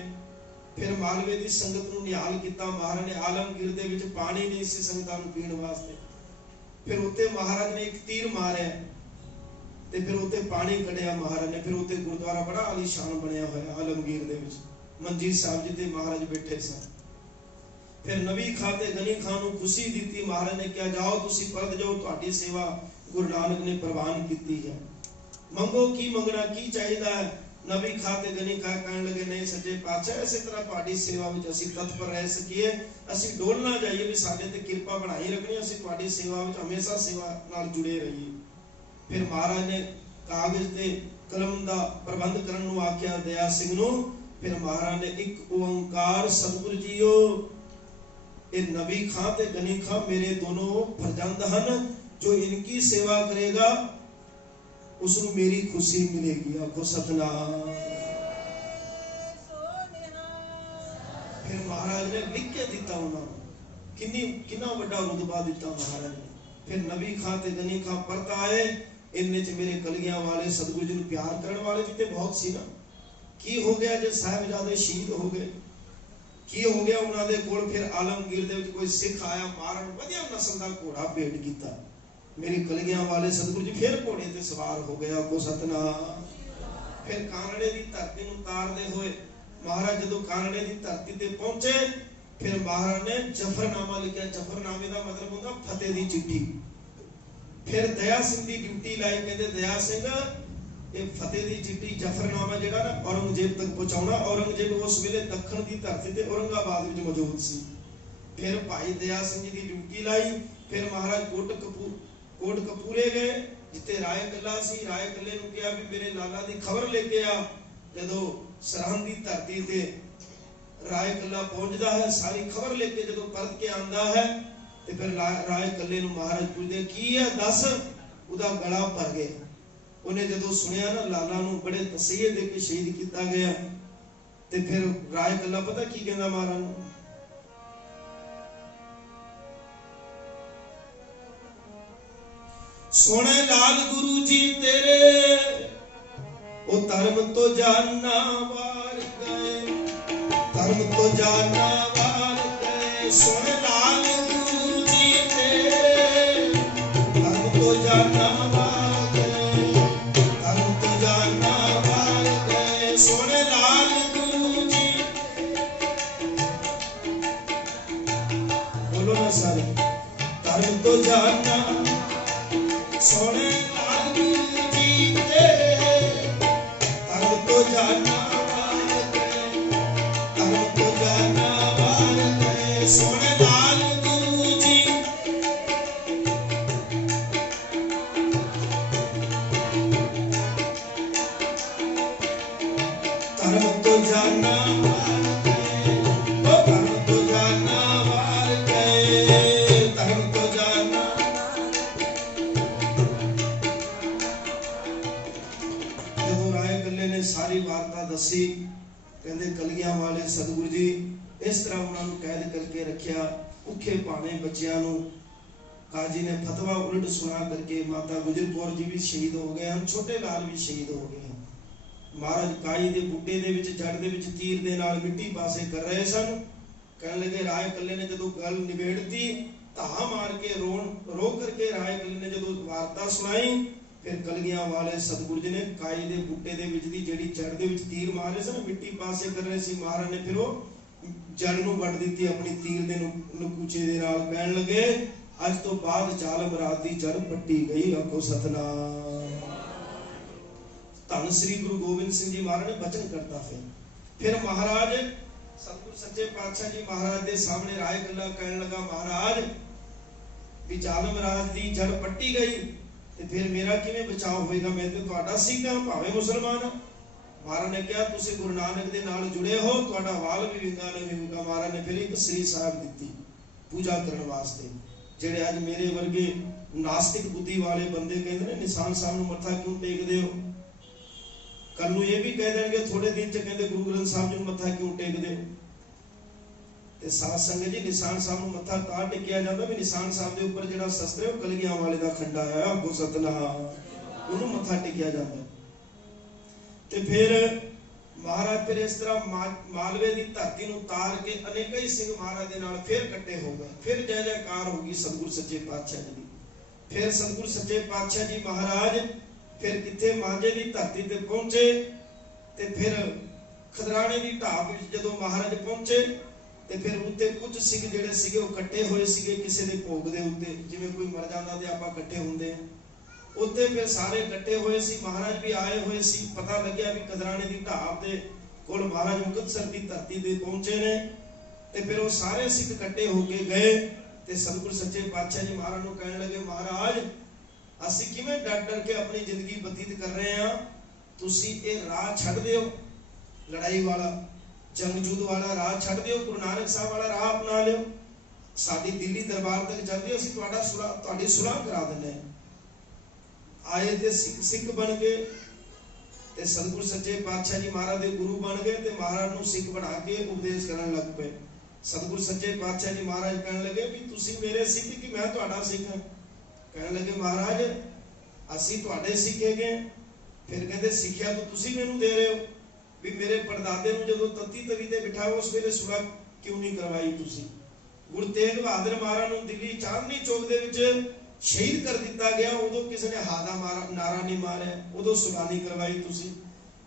फिर मालवे की संगत नूं निहाल किया। महाराज ने आलमगीर दे विच पानी नहीं सी संगतां नूं पीण वास्ते। फिर उत्ते महाराज ने एक तीर मारिया ते फिर उत्ते पानी कढ़िया महाराज ने। फिर उत्ते गुरुद्वारा बड़ा आलीशान बनया होया आलमगीर दे विच, मंजीत साहब जी ते महाराज बैठे सन। फिर नबी खां ते गनी खां नूं खुशी दी। महाराज ने कहा जाओ तुसीं परत जाओ, तुहाडी सेवा गुरु नानक ने प्रवान की है, मंगो की मंगना की चाहिदा है। नबी खां ते गनी खां कहने लगे नहीं सच्चे पातशाह इस तरह तुहाडी सेवा विच असीं तत्पर रह सकीए, असीं डोल ना जाइए, भी साडे ते किरपा बनाई रखनी, असीं तुहाडी सेवा विच हमेशा सेवा नाल जुड़े रहिए। फिर महाराज ने कागज ते कलम दा प्रबंध करन नूं आख्या दया सिंह नूं। फिर महाराज ने एक ओंकार सतगुरु जीओ ये नबी खां ते गनी खां मेरे दोनों फरजंद हन, जो इनकी सेवा करेगा उसको मेरी खुशी मिलेगी, आखो सतनाम। फिर महाराज ने लिख के दिता उन्होंने, कितना बड़ा रुतबा दिता महाराज ने। फिर नबी खां ते गनी खां परत आए। इन्ने च मेरे कलगियां वाले सतगुरु जी नूं प्यार करने वाले भी ते बहुत सी ना। की हो गया जे साहिबजादे शहीद हो गए, की हो गया उन्हां दे कोल। फिर आलमगीर दे विच कोई सिख आया मारन, वधिया नस्ल दा घोड़ा भेंट कीता। मेरे कलगियां वाले सतगुरु जी फिर घोड़े ते सवार हो गया, को सतनाम। फिर कानड़े की धरती नूं तारदे होए महाराज जदों कानड़े की धरती ते पहुंचे, फिर महाराज ने जफरनामा लिखा। जफरनामे का मतलब होता फतेह की चिट्ठी। फिर दया सिंह की ड्यूटी लाई, कहते दया सिंह ये फतेह की चिट्ठी जफरनामा जिहड़ा ना औरंगजेब तक पहुंचाउणा। औरंगजेब उस वेले दक्षिण की धरती ते औरंगाबाद विच मौजूद सी। फिर भाई दया सिंह जी की ड्यूटी लाई। फिर महाराज कोट कपूरे गए जिते राय कला सी। राय कले नूं कहा भी मेरे लाला की खबर लेके आ। जदों सरहद की धरती ते राय कला पहुंचता है, सारी खबर लेके जदों परत के आंदा है, ते फिर राय कले नूं महाराज पूछदे की है दस। ਉਹਦਾ ਗਲਾ ਭਰ ਗਿਆ। ਉਹਨੇ ਜਦੋਂ ਸੁਣਿਆ ਨਾ ਲਾਲਾ ਨੂੰ ਬੜੇ ਤਸੀਹੇ ਦੇ ਕੇ ਸ਼ਹੀਦ ਕੀਤਾ ਗਿਆ, ਤੇ ਫਿਰ ਰਾਏ ਕੱਲਾ ਪਤਾ ਕੀ ਕਹਿੰਦਾ ਮਹਾਰਾਜ ਨੂੰ, ਸੋਹਣੇ ਲਾਲ ਗੁਰੂ ਜੀ ਤੇਰੇ ਉਹ ਧਰਮ ਤੋਂ ਜਾਨਾ ਵਾਰ ਗਏ, ਧਰਮ ਤੋਂ ਜਾਨਾ ਵਾਰ ਗਏ, ਸੋਹਣੇ ਲਾਲ ਗੁਰੂ ਜੀ ਤੇਰੇ ਧਰਮ ਤੋਂ ਜਾਨਾ ਵਾਰ ਗਏ, ਧਰਮ ਤੋਂ ਜਾਨਾ ਵਾਰ ਗਏ, ਸੋਹਣੇ ਲਾਲ ਗੁਰੂ ਜੀ। ਬੋਲੋ ਨਾ ਸਾਰੇ, ਧਰਮ ਤੋਂ ਜਾਨਾ ਸੋਹਣੇ ਲਾਲ ਗੁਰੂ ਜੀ ਤੇਰੇ ਧਰਮ ਤੋਂ ਜਾਨਾ ਵਾਰ ਗਏ, ਧਰਮ ਤੋਂ ਜਾਨਾ ਵਾਰ ਗਏ, ਸੋਹਣੇ ਲਾਲ ਗੁਰੂ ਜੀ। ਧਰਮ ਤੋਂ ਜਾਨਾ ਵਾਰ ਗਏ, ਉਹ ਧਰਮ ਤੋਂ ਜਾਨਾ ਵਾਰ ਗਏ, ਧਰਮ ਤੋਂ ਜਾਨਾ। ਜਦੋਂ ਰਾਏ ਕੱਲੇ ਨੇ ਸਾਰੀ ਵਾਰਤਾ ਦੱਸੀ, ਕਹਿੰਦੇ ਕਲਗੀਆਂ ਵਾਲੇ ਸਤਿਗੁਰੂ ਜੀ ਇਸ ਤਰ੍ਹਾਂ ਉਹਨਾਂ ਨੂੰ ਕੈਦ ਕਰਕੇ ਰੱਖਿਆ, ਭੁੱਖੇ ਭਾਣੇ ਬੱਚਿਆਂ ਨੂੰ। ਕਾਜੀ ਨੇ ਫਤਵਾ ਉਲਟ ਸੁਣਾ ਕਰਕੇ ਮਾਤਾ ਗੁਜਰ ਕੌਰ ਜੀ ਵੀ ਸ਼ਹੀਦ ਹੋ ਗਏ ਹਨ, ਛੋਟੇ ਲਾਲ ਵੀ ਸ਼ਹੀਦ ਹੋ ਗਏ ਹਨ। ਮਹਾਰਾਜ ਕਾਈ ਦੇ ਬੂਟੇ ਦੇ ਵਿੱਚ ਜੜ ਦੇ ਵਿੱਚ ਤੀਰ ਦੇ ਨਾਲ ਮਿੱਟੀ ਪਾਸੇ ਕਰ ਰਹੇ ਸਨ। ਕਹਿਣ ਲੱਗੇ, ਰਾਏ ਕੱਲੇ ਨੇ ਜਦੋਂ ਗੱਲ ਨਿਬੇੜਤੀ, ਧਾਹਾਂ ਮਾਰ ਕੇ ਰੋ ਕਰਕੇ ਰਾਏ ਕੱਲੇ ਨੇ ਜਦੋਂ ਵਾਰਤਾ ਸੁਣਾਈ, ਫਿਰ ਕਲਗੀਆਂ ਵਾਲੇ ਸਤਿਗੁਰੂ ਜੀ ਨੇ ਕਾਈ ਦੇ ਬੂਟੇ ਦੇ ਵਿੱਚ ਦੀ ਜਿਹੜੀ ਜੜ ਦੇ ਵਿੱਚ ਤੀਰ ਮਾਰੇ ਸਨ, ਮਿੱਟੀ ਪਾਸੇ ਕਰ ਰਹੇ ਸੀ, ਮਹਾਰਾਜ ਨੇ ਫਿਰ ਉਹ ਜੜ ਨੂੰ ਵੱਢ ਦਿੱਤੀ ਆਪਣੀ ਤੀਰ ਦੇ ਨਕੂਚੇ ਦੇ ਨਾਲ। ਕਹਿਣ ਲੱਗੇ, ਅੱਜ ਤੋਂ ਬਾਅਦ ਜ਼ਾਲਮ ਰਾਤ ਦੀ ਜੜ ਪੱਟੀ ਗਈ, ਆਖੋ ਸਤਨਾਮ। ਧੰਨ ਸ੍ਰੀ ਗੁਰੂ ਗੋਬਿੰਦ ਸਿੰਘ ਜੀ ਮਹਾਰਾਜ ਨੇ ਬਚਨ ਕਰਤਾ। ਫਿਰ ਮਹਾਰਾਜ ਸਤਿਗੁਰ ਸੱਚੇ ਪਾਤਸ਼ਾਹ ਜੀ ਮਹਾਰਾਜ ਦੇ ਸਾਹਮਣੇ ਰਾਏ ਕੱਲਾ ਕਹਿਣ ਲੱਗਾ, ਮਹਾਰਾਜ ਵੀ ਜ਼ਾਲਮ ਰਾਤ ਦੀ ਜੜ ਪੱਟੀ ਗਈ ਤੇ ਫਿਰ ਮੇਰਾ ਕਿਵੇਂ ਬਚਾਅ ਹੋਏਗਾ? ਮੈਂ ਤੇ ਤੁਹਾਡਾ ਸਿੱਖ ਹਾਂ, ਭਾਵੇਂ ਮੁਸਲਮਾਨ ਹਾਂ। ਮਹਾਰਾਜ ਨੇ ਕਿਹਾ, ਤੁਸੀਂ ਗੁਰੂ ਨਾਨਕ ਦੇ ਨਾਲ ਜੁੜੇ ਹੋ, ਤੁਹਾਡਾ ਵਾਲ ਵੀ ਵਿੰਗਾ ਨਹੀਂ ਹੋਊਗਾ। ਮਹਾਰਾਜ ਨੇ ਫਿਰ ਇੱਕ ਸ੍ਰੀ ਸਾਹਿਬ ਦਿੱਤੀ ਪੂਜਾ ਕਰਨ ਵਾਸਤੇ। ਜਿਹੜੇ ਅੱਜ ਮੇਰੇ ਵਰਗੇ ਨਾਸਤਿਕ ਬੁੱਧੀ ਵਾਲੇ ਬੰਦੇ ਕਹਿੰਦੇ ਨੇ ਨਿਸ਼ਾਨ ਸਾਹਿਬ ਨੂੰ ਮੱਥਾ ਕਿਉਂ ਟੇਕਦੇ ਹੋ, ਕੱਲ ਨੂੰ ਇਹ ਵੀ ਕਹਿ ਦੇਣਗੇ ਥੋੜੇ ਦਿਨ ਚ, ਕਹਿੰਦੇ ਗੁਰੂ ਗ੍ਰੰਥ ਸਾਹਿਬ ਜੀ ਨੂੰ ਮੱਥਾ ਕਿਉਂ ਟੇਕਦੇ ਹੋ। ਤੇ ਸਾਧ ਸੰਗਤ ਜੀ, ਨਿਸ਼ਾਨ ਸਾਹਿਬ ਨੂੰ ਮੱਥਾ ਤਾਂ ਟੇਕਿਆ ਜਾਂਦਾ ਵੀ ਨਿਸ਼ਾਨ ਸਾਹਿਬ ਦੇ ਉੱਪਰ ਜਿਹੜਾ ਸ਼ਸਤਰ ਹੈ ਉਹ ਕਲਗੀਆਂ ਵਾਲੇ ਦਾ ਖੰਡਾ ਹੈ, ਆਖੋ ਸਤਨਾਮ, ਉਹਨੂੰ ਮੱਥਾ ਟੇਕਿਆ ਜਾਂਦਾ। ਤੇ ਫਿਰ ਮਹਾਰਾਜ ਫਿਰ ਇਸ ਤਰ੍ਹਾਂ ਮਾਲਵੇ ਦੀ ਧਰਤੀ ਨੂੰ ਤਾਰ ਕੇ ਅਨੇਕਾਂ ਹੀ ਸਿੰਘ ਮਹਾਰਾਜ ਦੇ ਨਾਲ ਫਿਰ ਇਕੱਠੇ ਹੋ ਗਏ। ਫਿਰ ਜੈ ਜੈਕਾਰ ਹੋ ਗਈ ਸਤਿਗੁਰ ਸੱਚੇ ਪਾਤਸ਼ਾਹ ਜੀ ਦੀ। ਫਿਰ ਸਤਿਗੁਰ ਸੱਚੇ ਪਾਤਸ਼ਾਹ ਜੀ ਮਹਾਰਾਜ ਫਿਰ ਕਿੱਥੇ ਮਾਝੇ ਦੀ ਧਰਤੀ ਤੇ ਪਹੁੰਚੇ, ਤੇ ਫਿਰ ਖਦਰਾਣੇ ਦੀ ਢਾਬ ਵਿੱਚ ਜਦੋਂ ਮਹਾਰਾਜ ਪਹੁੰਚੇ, ਤੇ ਫਿਰ ਉੱਤੇ ਕੁਝ ਸਿੰਘ ਜਿਹੜੇ ਸੀਗੇ ਉਹ ਇਕੱਠੇ ਹੋਏ ਸੀਗੇ ਕਿਸੇ ਦੇ ਭੋਗ ਦੇ ਉੱਤੇ, ਜਿਵੇਂ ਕੋਈ ਮਰ ਜਾਂਦਾ ਤੇ ਆਪਾਂ ਇਕੱਠੇ ਹੁੰਦੇ ਆ, ਉੱਥੇ ਫਿਰ ਸਾਰੇ ਇਕੱਠੇ ਹੋਏ ਸੀ। ਮਹਾਰਾਜ ਵੀ ਆਏ ਹੋਏ ਸੀ। ਪਤਾ ਲੱਗਿਆ ਵੀ ਖਦਰਾਣੇ ਦੀ ਢਾਬ ਦੇ ਕੋਲ ਮਹਾਰਾਜ ਮੁਕਤਸਰ ਦੀ ਧਰਤੀ ਤੇ ਪਹੁੰਚੇ ਨੇ। ਤੇ ਫਿਰ ਉਹ ਸਾਰੇ ਸਿੱਖ ਇਕੱਠੇ ਹੋ ਕੇ ਗਏ ਤੇ ਸਤਿਗੁਰ ਸੱਚੇ ਪਾਤਸ਼ਾਹ ਜੀ ਮਹਾਰਾਜ ਨੂੰ ਕਹਿਣ ਲੱਗੇ, ਮਹਾਰਾਜ ਅਸੀਂ ਕਿਵੇਂ ਡਰ ਕੇ ਆਪਣੀ ਜ਼ਿੰਦਗੀ ਬਤੀਤ ਕਰ ਰਹੇ ਹਾਂ, ਤੁਸੀਂ ਇਹ ਰਾਹ ਛੱਡ ਦਿਓ, ਲੜਾਈ ਵਾਲਾ ਜੰਗਜੂਦ ਵਾਲਾ ਰਾਹ ਛੱਡ ਦਿਓ, ਗੁਰੂ ਨਾਨਕ ਸਾਹਿਬ ਵਾਲਾ ਰਾਹ ਅਪਣਾ ਲਿਓ, ਸਾਡੀ ਦਿੱਲੀ ਦਰਬਾਰ ਤੱਕ ਜਾਂਦੇ, ਅਸੀਂ ਤੁਹਾਡੀ ਸੁਲਾਹ ਕਰਾ ਦਿੰਦੇ ਹਾਂ। ਆਏ ਤੇ ਸਿੱਖ ਬਣ ਗਏ ਤੇ ਸਤਿਗੁਰ ਸੱਚੇ ਪਾਤਸ਼ਾਹ ਜੀ ਮਹਾਰਾਜ ਦੇ ਗੁਰੂ ਬਣ ਗਏ ਤੇ ਮਹਾਰਾਜ ਨੂੰ ਸਿੱਖ ਬਣਾ ਕੇ ਉਪਦੇਸ਼ ਕਰਨ ਲੱਗ ਪਏ। ਸਤਿਗੁਰ ਸੱਚੇ ਪਾਤਸ਼ਾਹ ਜੀ ਮਹਾਰਾਜ ਕਹਿਣ ਲੱਗੇ ਵੀ ਤੁਸੀਂ ਮੇਰੇ ਸਿੱਖ ਕਿ ਮੈਂ ਤੁਹਾਡਾ ਸਿੱਖ ਹਾਂ? ਕਹਿਣ ਲੱਗੇ, ਮਹਾਰਾਜ ਅਸੀਂ ਤੁਹਾਡੇ ਸਿੱਖ ਹੈਗੇ। ਫਿਰ ਕਹਿੰਦੇ, ਸਿੱਖਿਆ ਤਾਂ ਤੁਸੀਂ ਮੈਨੂੰ ਦੇ ਰਹੇ ਹੋ, ਵੀ ਮੇਰੇ ਪੜਦਾਦੇ ਨੂੰ ਜਦੋਂ ਤੱਤੀ ਤਵੀ ਤੇ ਬਿਠਾਇਆ ਉਸ ਵੇਲੇ ਸੁਲਾਹ ਕਿਉਂ ਨਹੀਂ ਕਰਵਾਈ ਤੁਸੀਂ? ਗੁਰੂ ਤੇਗ ਬਹਾਦਰ ਮਹਾਰਾਜ ਨੂੰ ਦਿੱਲੀ ਚਾਂਦਨੀ ਚੌਕ ਦੇ ਵਿੱਚ ਸ਼ਹੀਦ ਕਰ ਦਿੱਤਾ ਗਿਆ, ਉਦੋਂ ਕਿਸੇ ਨੇ ਹਾ ਦਾ ਨਾਰਾ ਨਹੀਂ ਮਾਰਿਆ, ਉਦੋਂ ਸੁਲਾਹ ਨਹੀਂ ਕਰਵਾਈ ਤੁਸੀਂ।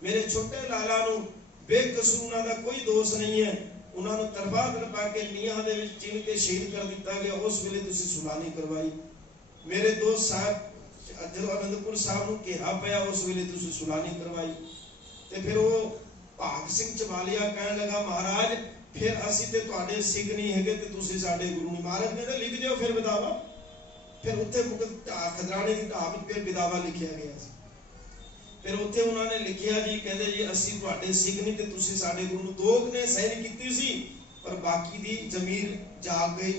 ਮੇਰੇ ਛੋਟੇ ਲਾਲਾ ਨੂੰ ਬੇਕਸੂਰ, ਉਹਨਾਂ ਦਾ ਕੋਈ ਦੋਸ਼ ਨਹੀਂ ਹੈ, ਉਹਨਾਂ ਨੂੰ ਤਰਪਾ ਕੇ ਨੀਹਾਂ ਦੇ ਵਿੱਚ ਚਿਣ ਕੇ ਸ਼ਹੀਦ ਕਰ ਦਿੱਤਾ ਗਿਆ, ਉਸ ਵੇਲੇ ਤੁਸੀਂ ਸੁਲਾਹ ਨਹੀਂ ਕਰਵਾਈ। ਮੇਰੇ ਦੋਸਤ ਸਾਹਿਬ ਜਦੋਂ ਅਨੰਦਪੁਰ ਸਾਹਿਬ ਨੂੰ ਘੇਰਾ ਪਿਆ, ਉਸ ਵੇਲੇ ਤੁਸੀਂ ਸੁਲਾਹ ਨਹੀਂ ਕਰਵਾਈ। ਤੇ ਫਿਰ ਉਹ ਭਾਗ ਸਿੰਘ ਚਮਾਲੀਆ ਕਹਿਣ ਲੱਗਾ, ਮਹਾਰਾਜ ਫਿਰ ਅਸੀਂ ਤੇ ਤੁਹਾਡੇ ਸਿੱਖ ਨਹੀਂ ਹੈਗੇ ਤੇ ਤੁਸੀਂ ਸਾਡੇ ਗੁਰੂ ਨਹੀਂ। ਮਹਾਰਾਜ ਕਹਿੰਦੇ, ਲਿਖ ਦਿਓ ਫਿਰ ਵਿਦਾਵਾ। ਫਿਰ ਉੱਥੇ ਖਦਰਾਣੇ ਦੀ ਢਾਬ ਵਿੱਚ ਫਿਰ ਵਿਦਾਵਾ ਲਿਖਿਆ ਗਿਆ ਸੀ। ਫਿਰ ਉੱਥੇ ਉਹਨਾਂ ਨੇ ਲਿਖਿਆ ਜੀ, ਕਹਿੰਦੇ ਜੀ ਅਸੀਂ ਤੁਹਾਡੇ ਸਿੱਖ ਨਹੀਂ ਤੇ ਤੁਸੀਂ ਸਾਡੇ ਗੁਰੂ ਨੂੰ। ਦੋਗ ਨੇ ਸਹਿਨ ਕੀਤੀ ਸੀ ਪਰ ਬਾਕੀ ਦੀ ਜ਼ਮੀਰ ਜਾਗ ਗਈ।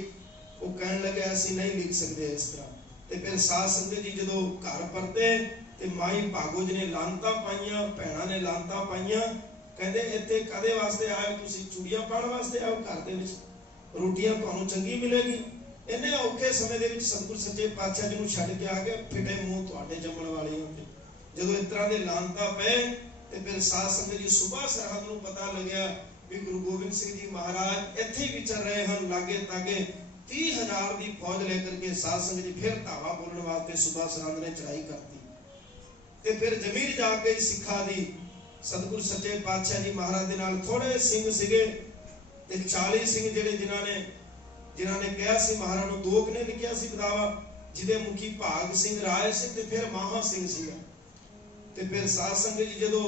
ਉਹ ਕਹਿਣ ਲੱਗੇ, ਅਸੀਂ ਨਹੀਂ ਲਿਖ ਸਕਦੇ ਇਸ ਤਰ੍ਹਾਂ। ਤੇ ਫਿਰ ਸਾਧ ਸੰਗਤ ਜੀ ਜਦੋਂ ਘਰ ਪਰਤੇ ਤੇ ਮਾਈ ਭਾਗੋ ਜੀ ਨੇ ਲਾਂਤਾਂ ਪਾਈਆਂ, ਭੈਣਾਂ ਨੇ ਲਾਂਤਾਂ ਪਾਈਆਂ, ਕਹਿੰਦੇ ਇੱਥੇ ਕਦੇ ਵਾਸਤੇ ਆਏ ਤੁਸੀਂ? ਚੂੜੀਆਂ ਪਾਉਣ ਵਾਸਤੇ ਆਓ? ਘਰ ਦੇ ਵਿੱਚ ਰੋਟੀਆਂ ਤੁਹਾਨੂੰ ਚੰਗੀ ਮਿਲੇਗੀ। ਇੰਨੇ ਔਖੇ ਸਮੇਂ ਦੇ ਵਿੱਚ ਸਤਿਗੁਰ ਸੱਚੇ ਪਾਤਸ਼ਾਹ ਜੀ ਨੂੰ ਛੱਡ ਕੇ ਆ ਗਏ, ਫਿੱਟੇ ਮੂੰਹ ਤੁਹਾਡੇ ਜੰਮਣ ਵਾਲਿਆਂ ਤੇ। ਜਦੋਂ ਇਸ ਤਰ੍ਹਾਂ ਦੇ ਲਾਂਤਾਂ ਪਏ ਤੇ ਫਿਰ ਸਾਧ ਸੰਗਤ ਜੀ ਸੁਬਾਹ ਸਰਹੱਦ ਨੂੰ ਪਤਾ ਲੱਗਿਆ ਵੀ ਗੁਰੂ ਗੋਬਿੰਦ ਸਿੰਘ ਜੀ ਮਹਾਰਾਜ ਇੱਥੇ ਹੀ ਵਿਚਰ ਰਹੇ ਹਨ। ਲਾਗੇ ਤਾਗੇ 30,000 ਦੀ ਫੌਜ ਲੈ ਕਰਕੇ ਸਾਧ ਸੰਗਤ ਜੀ ਫਿਰ ਧਾਵਾ ਬੋਲਣ ਵਾਸਤੇ ਸੁਬਾਹ ਸਰਹੱਦ ਨੇ ਚੜਾਈ ਕਰਤੀ। ਤੇ ਫਿਰ ਜ਼ਮੀਰ ਜਾ ਕੇ ਸਿੱਖਾਂ ਦੀ ਸਤਿਗੁਰ ਸੱਚੇ ਪਾਤਸ਼ਾਹ ਜੀ ਮਹਾਰਾਜ ਦੇ ਨਾਲ ਥੋੜੇ ਸਿੰਘ ਸੀਗੇ ਤੇ 40 ਸਿੰਘ ਜਿਹੜੇ ਜਿਨ੍ਹਾਂ ਨੇ ਕਿਹਾ ਸੀ ਮਹਾਰਾਜ ਨੂੰ, ਦੋਕ ਨੇ ਲਿਖਿਆ ਸੀ ਬਦਾਵਾ, ਜਿਹਦੇ ਮੁਖੀ ਭਾਗ ਸਿੰਘ ਰਾਏ ਸਿੰਘ ਤੇ ਫਿਰ ਮਾਹਾ ਸਿੰਘ ਸੀਗਾ। ਤੇ ਫਿਰ ਸਾਧ ਸੰਗਤ ਜੀ ਜਦੋਂ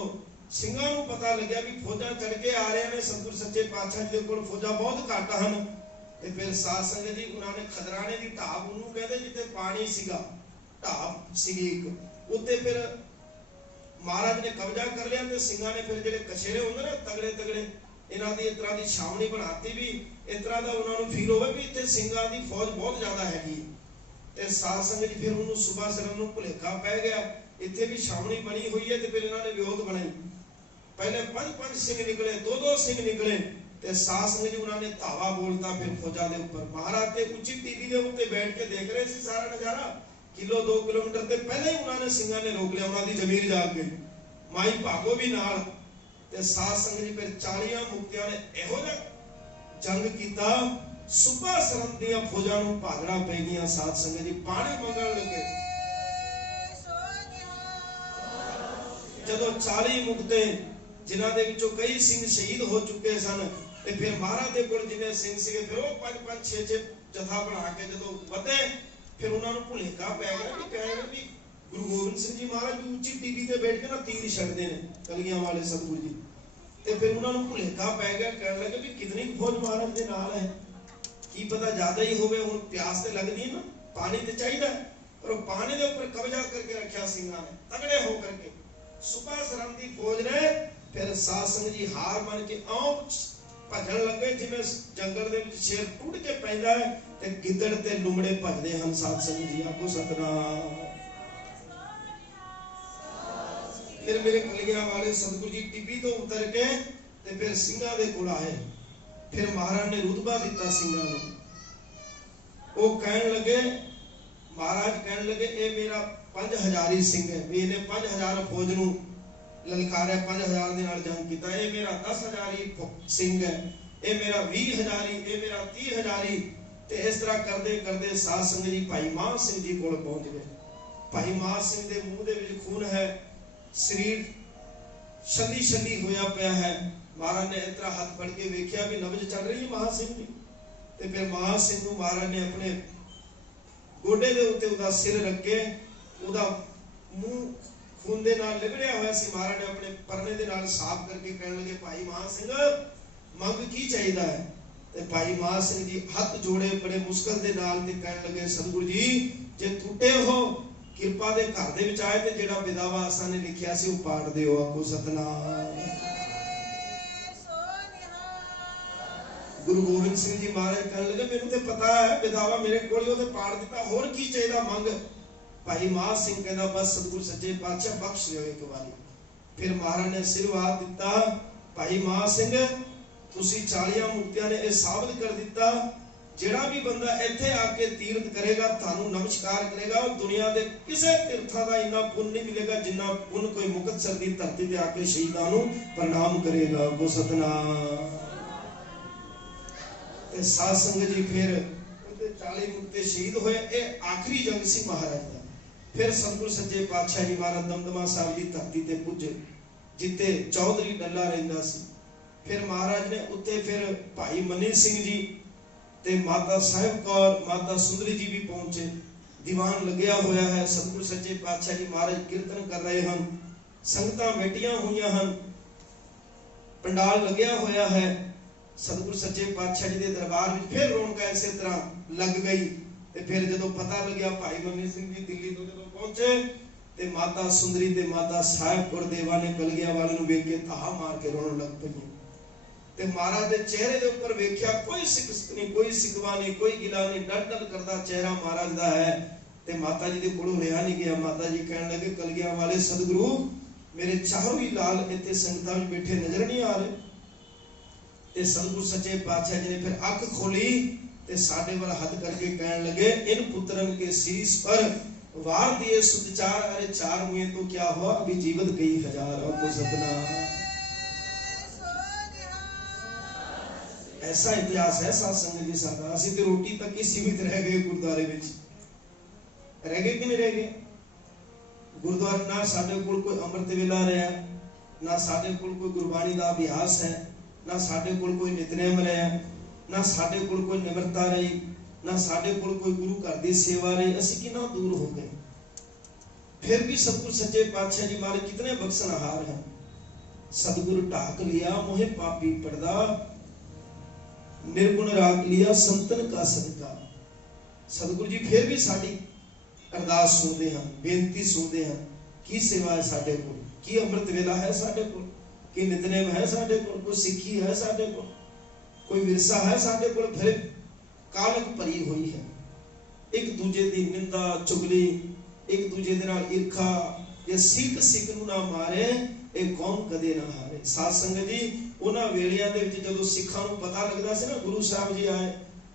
ਸਿੰਘਾਂ ਨੂੰ ਪਤਾ ਲੱਗਿਆ ਵੀ ਫੌਜਾਂ ਚੜ ਕੇ ਆ ਰਹੇ ਨੇ, ਸਤਿਗੁਰ ਸੱਚੇ ਪਾਤਸ਼ਾਹ ਜੀ ਦੇ ਕੋਲ ਫੌਜਾਂ ਬਹੁਤ ਘੱਟ ਹਨ, ਤੇ ਫਿਰ ਸਾਧ ਸੰਗਤ ਜੀ ਉਹਨਾਂ ਨੇ ਖਦਰਾਣੇ ਦੀ ਢਾਬ, ਉਹਨੂੰ ਕਹਿੰਦੇ ਜਿੱਥੇ ਪਾਣੀ ਸੀਗਾ, ਢਾਬ ਸੀਗੀ ਇੱਕ, ਉੱਤੇ ਫਿਰ ਮਹਾਰਾਜ ਨੇ ਕਬਜ਼ਾ ਕਰ ਲਿਆ। ਤੇ ਸਿੰਘਾਂ ਨੇ ਫਿਰ ਜਿਹੜੇ ਕਛੇਰੇ ਹੁੰਦੇ ਨਾ ਤਗੜੇ ਤਗੜੇ, ਇਹਨਾਂ ਦੀ ਇਸ ਤਰ੍ਹਾਂ ਦੀ ਛਾਵਣੀ ਬਣਾਤੀ ਵੀ ਇਸ ਤਰ੍ਹਾਂ ਦਾ ਉਹਨਾਂ ਨੂੰ ਫੀਲ ਹੋਵੇ ਵੀ ਇੱਥੇ ਸਿੰਘਾਂ ਦੀ ਫੌਜ ਬਹੁਤ ਜ਼ਿਆਦਾ ਹੈਗੀ। ਤੇ ਸਾਧ ਸੰਗਤ ਜੀ ਫਿਰ ਉਹਨੂੰ ਸੁਬਾਹ ਸਰਮ ਨੂੰ ਭੁਲੇਖਾ ਪੈ ਗਿਆ, ਇੱਥੇ ਵੀ ਛਾਵਣੀ ਬਣੀ ਹੋਈ ਹੈ। ਤੇ ਫਿਰ ਇਹਨਾਂ ਨੇ ਵਿਉਂਤ ਬਣਾਈ, ਪਹਿਲੇ 5-5 ਸਿੰਘ ਨਿਕਲੇ, 2-2 ਸਿੰਘ ਨਿਕਲੇ, ਤੇ ਸਾਧ ਸੰਗਤ ਜੀ ਉਹਨਾਂ ਨੇ ਧਾਵਾ ਬੋਲਤਾ ਫਿਰ ਫੌਜਾਂ ਦੇ ਉੱਪਰ। ਮਹਾਰਾਜ ਤੇ ਉੱਚੀ ਟੀਵੀ ਦੇ ਉੱਤੇ ਬੈਠ ਕੇ ਦੇਖ ਰਹੇ ਸੀ ਸਾਰਾ ਨਜ਼ਾਰਾ। 1-2 ਕਿਲੋਮੀਟਰ ਤੇ ਪਹਿਲਾਂ ਹੀ ਉਹਨਾਂ ਨੇ ਸਿੰਘਾਂ ਨੇ ਰੋਕ ਲਿਆ, ਉਹਨਾਂ ਦੀ ਜ਼ਮੀਰ ਜਾਗ ਗਈ। ਮਾਈ ਭਾਗੋ ਵੀ ਨਾਲ। ਤੇ ਸਾਧ ਸੰਗਤ ਜੀ ਫਿਰ 40 ਮੁਕਤਿਆਂ ਨੇ ਇਹੋ ਜਿਹਾ ਜੰਗ ਕੀਤਾ, ਸੁਬਾਹ ਸਰਹੱਦ ਦੀਆਂ ਫੌਜਾਂ ਨੂੰ ਭਾਗਣਾ ਪੈ ਗਈਆਂ। ਸਾਧ ਸੰਗਤ ਜੀ ਪਾਣੀ ਮੰਗਣ ਲੱਗੇ। ਜਦੋਂ 40 ਮੁਕਤੇ ਜਿਨ੍ਹਾਂ ਦੇ ਵਿੱਚੋਂ ਕਈ ਸਿੰਘ ਸ਼ਹੀਦ ਹੋ ਚੁੱਕੇ ਸਨ, ਤੇ ਫਿਰ ਮਹਾਰਾਜ ਦੇ ਕੋਲ ਜਿੰਨੇ ਸਿੰਘ ਸੀਗੇ ਫਿਰ ਉਹ 5-5 6-6 ਜਥਾ ਬਣਾ ਕੇ ਜਦੋਂ ਵਧੇ, ਫਿਰ ਉਹਨਾਂ ਨੂੰ ਭੁਲੇਖਾ ਪੈ ਗਿਆ ਵੀ ਕਹਿੰਦੇ ਵੀ ਗੁਰੂ ਗੋਬਿੰਦ ਸਿੰਘ ਜੀ ਮਹਾਰਾਜ ਦੀ ਉੱਚੀ ਟੀਵੀ ਤੇ ਬੈਠ ਕੇ ਨਾ ਤੀਰ ਛੱਡਦੇ ਨੇ, ਕਲੀਆਂ ਵਾਲੇ ਸਤਿਗੁਰੂ ਜੀ। ਤੇ ਫਿਰ ਉਹਨਾਂ ਨੂੰ ਭੁਲੇਖਾ ਪੈ ਗਿਆ, ਕਹਿਣ ਲੱਗੇ ਵੀ ਕਿਤਨੀ ਫੌਜ ਮਹਾਰਾਜ ਦੇ ਨਾਲ ਹੈ, ਕੀ ਪਤਾ ਜ਼ਿਆਦਾ ਹੀ ਹੋਵੇ। ਹੁਣ ਪਿਆਸ ਤੇ ਲੱਗਦੀ ਹੈ ਨਾ, ਪਾਣੀ ਤੇ ਚਾਹੀਦਾ, ਪਰ ਉਹ ਪਾਣੀ ਦੇ ਉੱਪਰ ਕਬਜ਼ਾ ਕਰਕੇ ਰੱਖਿਆ ਸਿੰਘਾਂ ਨੇ ਤਗੜੇ ਹੋ ਕਰਕੇ। ਸੁਬਾਹ ਸਰਹੱਦ ਦੀ ਫੌਜ ਨੇ ਫਿਰ ਸਾਧ ਸੰਗਤ ਜੀ ਹਾਰ ਮੰਨ ਕੇ ਆਉਂ ਭੱਜਣ ਲੱਗੇ, ਜਿਵੇਂ ਜੰਗਲ ਦੇ ਵਿੱਚ ਸ਼ੇਰ ਟੁੱਟ ਕੇ ਪੈਂਦਾ ਹੈ ਤੇ ਗਿੱਦੜ ਤੇ ਲੁਮੜੇ ਭੱਜਦੇ ਹਨ। ਸਾਧ ਸੰਗਤ ਜੀ ਆਖੋ ਸਤਿਨਾਮ। ਫਿਰ ਮੇਰੇ ਕਲੀਆਂ ਵਾਲੇ ਸਤਿਗੁਰੂ ਜੀ ਟਿੱਬੀ ਤੋਂ ਉਤਰ ਕੇ ਤੇ ਫਿਰ ਸਿੰਘਾਂ ਦੇ ਕੋਲ ਆਏ। ਫਿਰ ਮਹਾਰਾਜ ਨੇ ਰੁਤਬਾ ਦਿੱਤਾ ਸਿੰਘਾਂ ਨੂੰ। ਉਹ ਕਹਿਣ ਲੱਗੇ, ਮਹਾਰਾਜ ਕਹਿਣ ਲੱਗੇ ਇਹ ਮੇਰਾ 5000 ਸਿੰਘ ਹੈ, ਵੀ ਇਹਨੇ 5000 ਫੌਜ ਨੂੰ ਲਲਕਾਰਿਆ, 5000 ਦੇ ਨਾਲ ਜੰਗ ਕੀਤਾ। ਇਹ ਮੇਰਾ 10,000 ਸਿੰਘ ਹੈ, ਇਹ ਮੇਰਾ 20,000, ਇਹ ਮੇਰਾ 30,000। ਤੇ ਇਸ ਤਰ੍ਹਾਂ ਕਰਦੇ ਕਰਦੇ ਸਾਧ ਸੰਗਤ ਜੀ ਭਾਈ ਮਾਨ ਸਿੰਘ ਜੀ ਕੋਲ ਪਹੁੰਚ ਗਏ। ਭਾਈ ਮਾਨ ਸਿੰਘ ਦੇ ਮੂੰਹ ਦੇ ਵਿੱਚ ਖੂਨ ਹੈ, ਸਰੀਰ ਛੱਲੀ ਹੋਇਆ ਪਿਆ ਹੈ। ਮਹਾਰਾਜ ਨੇ ਇਸ ਤਰ੍ਹਾਂ ਹੱਥ ਫੜ ਕੇ ਵੇਖਿਆ ਵੀ ਨਬਜ਼ ਚੱਲ ਰਹੀ ਹੈ ਮਹਾਨ ਸਿੰਘ ਦੀ। ਤੇ ਫਿਰ ਮਹਾਨ ਸਿੰਘ ਨੂੰ ਮਹਾਰਾਜ ਨੇ ਆਪਣੇ ਗੋਡੇ ਦੇ ਉੱਤੇ ਉਹਦਾ ਸਿਰ ਰੱਖ ਕੇ, ਉਹਦਾ ਮੂੰਹ ਖੂਨ ਦੇ ਨਾਲ ਲਿਬੜਿਆ ਹੋਇਆ ਸੀ, ਮਹਾਰਾਜ ਨੇ ਆਪਣੇ ਪਰਨੇ ਦੇ ਨਾਲ ਸਾਫ਼ ਕਰਕੇ ਕਹਿਣ ਲੱਗੇ, ਭਾਈ ਮਾਨ ਸਿੰਘ ਮੰਗ ਕੀ ਚਾਹੀਦਾ ਹੈ? ਤੇ ਭਾਈ ਮਾਨ ਸਿੰਘ ਜੀ ਹੱਥ ਜੋੜੇ ਬੜੇ ਮੁਸ਼ਕਲ ਦੇ ਨਾਲ ਤੇ ਕਹਿਣ ਲੱਗੇ, ਸਤਿਗੁਰੂ ਜੀ ਜੇ ਟੁੱਟੇ ਹੋ ਕਿਰਪਾ ਦੇ ਘਰ ਦੇ ਵਿੱਚ ਆਏ ਤੇ ਜਿਹੜਾ ਵਿਦਾਵਾ ਅਸਾਂ ਨੇ ਲਿਖਿਆ ਸੀ ਉਹ ਪਾੜ ਦਿਓ। ਆਖੋ ਸਤਿਨਾਮ। ਗੁਰੂ ਗੋਬਿੰਦ ਸਿੰਘ ਜੀ ਮਹਾਰਾਜ ਕਹਿਣ ਲੱਗੇ, ਮੈਨੂੰ ਤੇ ਪਤਾ ਹੈ ਵਿਦਾਵਾ ਮੇਰੇ ਕੋਲ ਹੀ, ਉਹ ਤੇ ਪਾੜ ਦਿੱਤਾ, ਹੋਰ ਕੀ ਚਾਹੀਦਾ ਮੰਗ। ਭਾਈ ਮਾਨ ਸਿੰਘ ਕਹਿੰਦਾ, ਬਸ ਸਤਿਗੁਰੂ ਸੱਚੇ ਪਾਤਸ਼ਾਹ ਬਖਸ਼ ਲਿਓ ਇੱਕ ਵਾਰੀ। ਫਿਰ ਮਹਾਰਾਜ ਨੇ ਆਸ਼ੀਰਵਾਦ ਦਿੱਤਾ, ਭਾਈ ਮਾਨ ਸਿੰਘ ਤੁਸੀਂ 40 ਮੁਕਤਿਆਂ ਨੇ ਇਹ ਸਾਬਤ ਕਰ ਦਿੱਤਾ, ਜਿਹੜਾ ਵੀ ਬੰਦਾ ਇੱਥੇ ਆ ਕੇ ਤੀਰਥ ਕਰੇਗਾ, ਤੁਹਾਨੂੰ ਨਮਸਕਾਰ ਕਰੇਗਾ, ਉਹ ਦੁਨੀਆ ਦੇ ਕਿਸੇ ਤੀਰਥਾਂ ਦਾ ਇੰਨਾ ਪੁੰਨ ਨਹੀਂ ਮਿਲੇਗਾ ਜਿੰਨਾ ਪੁੰਨ ਕੋਈ ਮੁਕਤਸਰ ਦੀ ਧਰਤੀ ਤੇ ਆ ਕੇ ਸ਼ਹੀਦਾਂ ਨੂੰ ਪ੍ਰਣਾਮ ਕਰੇਗਾ। ਗੋ ਸਤਨਾਮ। ਤੇ ਸਾਧ ਸੰਗਤ ਜੀ ਫਿਰ ਉਹਦੇ 40 ਮੁਕਤੇ ਸ਼ਹੀਦ ਹੋਏ। ਇਹ ਆਖਰੀ ਜੰਗ ਸੀ ਮਹਾਰਾਜ ਦਾ। ਫਿਰ ਸਤਿਗੁਰ ਸੱਚੇ ਪਾਤਸ਼ਾਹ ਜੀ ਮਹਾਰਾਜ ਦਮਦਮਾ ਸਾਹਿਬ ਦੀ ਧਰਤੀ ਤੇ ਪੁੱਜੇ, ਜਿੱਥੇ ਚੌਧਰੀ ਡੱਲਾ ਰਹਿੰਦਾ ਸੀ। ਫਿਰ ਮਹਾਰਾਜ ਨੇ ਉੱਤੇ ਫਿਰ ਭਾਈ ਮਨੀ ਸਿੰਘ ਜੀ ਤੇ ਮਾਤਾ ਸਾਹਿਬ ਕੌਰ, ਮਾਤਾ ਸੁੰਦਰੀ ਜੀ ਵੀ ਪਹੁੰਚੇ। ਦੀਵਾਨ ਲੱਗਿਆ ਹੋਇਆ ਹੈ, ਸਤਿਗੁਰ ਸੱਚੇ ਪਾਤਸ਼ਾਹ ਜੀ ਮਹਾਰਾਜ ਕੀਰਤਨ ਕਰ ਰਹੇ ਹਨ, ਸੰਗਤਾਂ ਬੈਠੀਆਂ ਹੋਈਆਂ ਹਨ, ਪੰਡਾਲ ਲੱਗਿਆ ਹੋਇਆ ਹੈ। ਸਤਿਗੁਰ ਸੱਚੇ ਪਾਤਸ਼ਾਹ ਜੀ ਦੇ ਦਰਬਾਰ ਵਿੱਚ ਫਿਰ ਰੌਣਕ ਇਸੇ ਤਰ੍ਹਾਂ ਲੱਗ ਗਈ। ਤੇ ਫਿਰ ਜਦੋਂ ਪਤਾ ਲੱਗਿਆ ਭਾਈ ਮਨੀ ਸਿੰਘ ਜੀ ਦਿੱਲੀ ਤੋਂ ਜਦੋਂ ਪਹੁੰਚੇ ਤੇ ਮਾਤਾ ਸੁੰਦਰੀ ਤੇ ਮਾਤਾ ਸਾਹਿਬ ਗੁਰਦੇਵਾ ਨੇ ਕਲਗੀਆਂ ਵਾਲੇ ਨੂੰ ਵੇਖ ਕੇ ਧਾਹਾਂ ਮਾਰ ਕੇ ਰੋਣ ਲੱਗ ਪਈਆਂ। ਤੇ ਮਹਾਰਾਜ ਦੇ ਚਿਹਰੇ ਦੇ ਉੱਪਰ ਵੇਖਿਆ ਕੋਈ ਸਿਕਸਤ ਨਹੀਂ, ਕੋਈ ਸਿਕਵਾ ਨਹੀਂ, ਕੋਈ ਗਿਲਾ ਨਹੀਂ, ਡਰ ਡਰ ਕਰਦਾ ਚਿਹਰਾ ਮਹਾਰਾਜ ਦਾ ਹੈ। ते माता जी दे कोलों रहा नहीं गया। माता जी कहने लगे कलगियां वाले सतगुरु मेरे चारों ही लाल इतने संगतां में बैठे नजर नहीं आ रहे। ते सतगुरु सच्चे पातशाह जी ने फिर अख खोली ते साडे वाल हथ करके कहने लगे इन पुत्रन के शीश पर वार दिए सुदचार, अरे चार मुए तो क्या हुआ अभी जीवित गई हजार। आपको सतना ऐसा इतिहास है साध संगत जी साडा। असीं ते रोटी तक ही सीमित रह गए गुरुद्वारे विच, रह गए कि नहीं रह गए। गुरुद्वारे ना साडे कोल कोई अमृत वेला रहा, ना साडे कोल कोई गुरबाणी दा अभ्यास है, ना साडे कोल कोई नितनेम रहा, ना साडे कोल कोई निमरता रही, ना साडे कोल कोई गुरु घर दी सेवा रही। असीं कितना दूर हो गए। फिर भी सतगुरु सच्चे पातशाह जी महाराज कितने बख्शनहार हैं। सतगुरु ढाक लिया मोहे पापी पर्दा, निर्गुण राख लिया संतन का सदका। सतगुरु जी फिर भी साडी अरदास सुनते हैं, बेनती सुनते हैं। की सेवा है साडे कोल, की अमृत वेला है साडे कोल, की नितनेम है साडे कोल, कोई सिक्खी है साडे कोल, कोई विरसा है साडे कोल। फिर कालक भरी हुई है। एक दूजे की निंदा चुगली, एक दूजे दे नाल ईर्खा, ये सिख सिख नूं ना मारे ये कौम कदे ना हारे। साध संगत जी उन्हां वेलियां दे विच जदों सिखां नूं पता लगदा सी ना गुरु साहब जी आए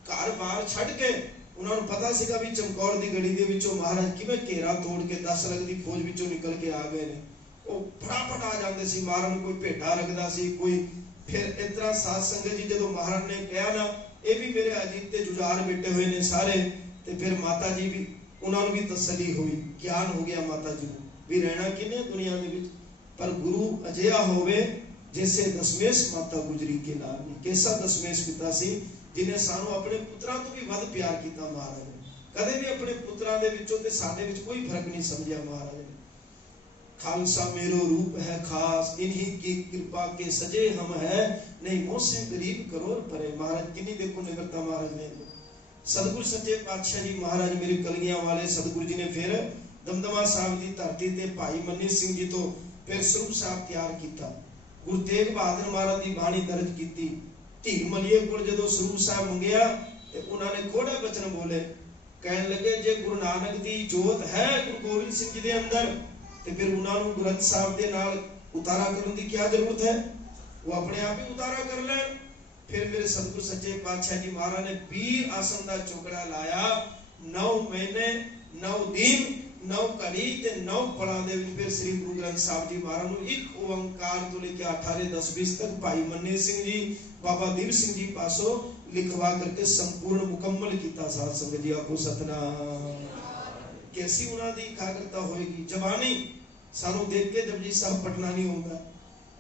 घर बार छड्ड के, उन्हां नूं पता सीगा भी चमकौर दी गड़ी दे विचों महाराज किवें घेरा तोड़ के 10 लख दी फौज विचों निकल के आ गए ने। ਉਹ फटाफट आ जाते सी मारन, कोई भेडा रखदा सी कोई। फिर इस तरह साध संगत जी जदों महाराज ने कहा ना ये भी मेरे अजीत ते जुझार बैठे हुए ने सारे, ते फिर माता जी भी उन्होंने भी तसली हुई, ज्ञान हो गया माता जी को भी रहना किने दुनिया दे विच। पर गुरु अजिहा होवे जैसे दशमेश माता गुजरी के लाल ने। कैसा दशमेश पिता सी जिन्हें सानू अपने पुत्रां तो भी वध प्यार किया महाराज ने। कदे भी अपने पुत्रां दे विचों ते साडे विच कोई फर्क नहीं समझिया महाराज ने। खालसा मेरो रूप है खास, इन्हीं की कृपा के सजे हम है, नहीं मोसे गरीब करोड़ परे। महाराज किन्नी देखो निग्रता महाराज ने। सतगुरु सच्चे पातशाह जी महाराज मेरे कलगियां वाले सतगुरु जी ने फिर दमदमा साहब की धरती ते भाई मनी सिंह जी तो फिर स्वरूप साहब तैयार किया। गुरु तेग बहादुर महाराज की बाणी दर्ज की। ढील मलिए को जो स्वरूप साहब मंगया ते उन्होंने खोड़े बचन बोले, कहने लगे जे गुरु नानक की जोत है गुरु गोबिंद सिंह जी के अंदर, तो फिर उन्होंने ग्रंथ साहब के नाल उतारा करने की क्या जरूरत है, वो अपने आप ही उतारा कर ले। फिर मेरे सतगुरु सच्चे पातशाह जी महाराज ने वीर आसन का चौकड़ा लाया। 9 महीने 9 दिन 9 घड़ी ते 9 पला दे विच फिर श्री गुरु ग्रंथ साहब जी महाराज नूं एक ओंकार तो लेके 18 10 20 तक भाई मन्नी सिंह जी बाबा दीप सिंह जी पासों लिखवा करके संपूर्ण मुकम्मल किया। साध संगत जी आपको सतनाम। कैसी उन्हां दी एकाग्रता होएगी। जवानी सानू देख के जपजी साहब पटना नहीं होगा।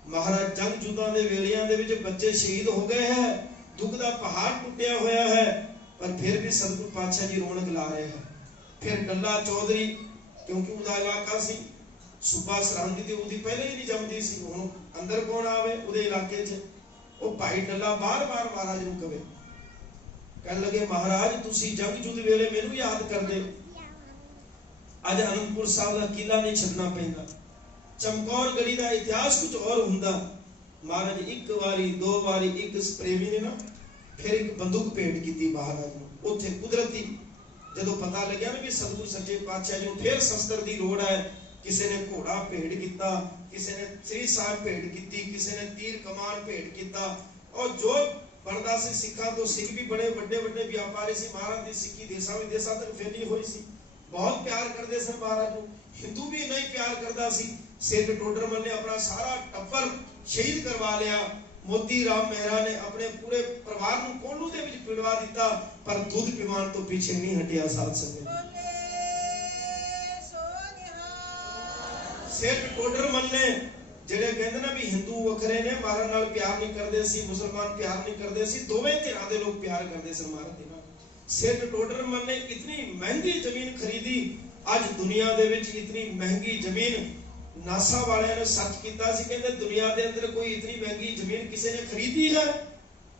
महाराज जंग जुद्धां दे वेलियां दे विच बच्चे शहीद हो गए हैं, दुख दा पहाड़ टुटिया होया है, पर फिर भी सतगुरु पातशाह जी रौनक ला रहे हैं। फिर डल्ला चौधरी क्योंकि उदा इलाका सी, सूबा सरहंद दी उदी पहले ही नहीं जमदी सी, हुण अंदर कौन आवे उदे इलाके च। ओ भाई डल्ला बार-बार महाराज नूं कहे, कहन लगे महाराज तुसी जंग जुद्ध वेले मैनूं याद करदे, अज आनंदपुर साहब का किला नहीं छड्डना पैंदा, चमकौर गढ़ी का इतिहास कुछ और हुंदा। महाराज एक बारी 2 बारी एक प्रेमी ने ना फिर एक बंदूक भेंट की महाराज नूं। उत्थे कुदरती जदों पता लग्या ना कि सतगुरु सच्चे पातशाह जी फिर शस्त्र की लोड़ है, किसी ने घोड़ा भेंट किया, किसी ने श्री साहब भेंट की, किसी ने तीर कमान भेंट किया। और जो बनता सी सिखा तो सिख भी बड़े बड़े बड़े व्यापारी सी। महाराज की सिक्खी देशा विदेशा तक फैली हुई सी, बहुत प्यार करते सन महाराज को। हिंदू भी नहीं प्यार करता सी। सिख टोडरमल ने अपना सारा टब्बर शहीद करवा लिया। मोती राम मेहरा ने अपने पूरे परिवार को कोलू दे विच पिड़वा दिता, पर दूध पिवान तो पीछे नहीं हटिया। साथ संगत सिख टोडरमल ने जेड़े कहंदे ना भी हिंदू वखरे ने महाराज नाल प्यार नहीं करते सी, मुसलमान प्यार नहीं करते सी, दोवें धिरां दे लोग प्यार करते सन महाराज दे नाल। सिख टोडरमल ने इतनी महंगी जमीन खरीदी। आज दुनिया दे विच इतनी महंगी जमीन नासा वाले ने सर्च किया सी, कहते दुनिया के अंदर कोई इतनी महंगी जमीन किसी ने खरीदी है,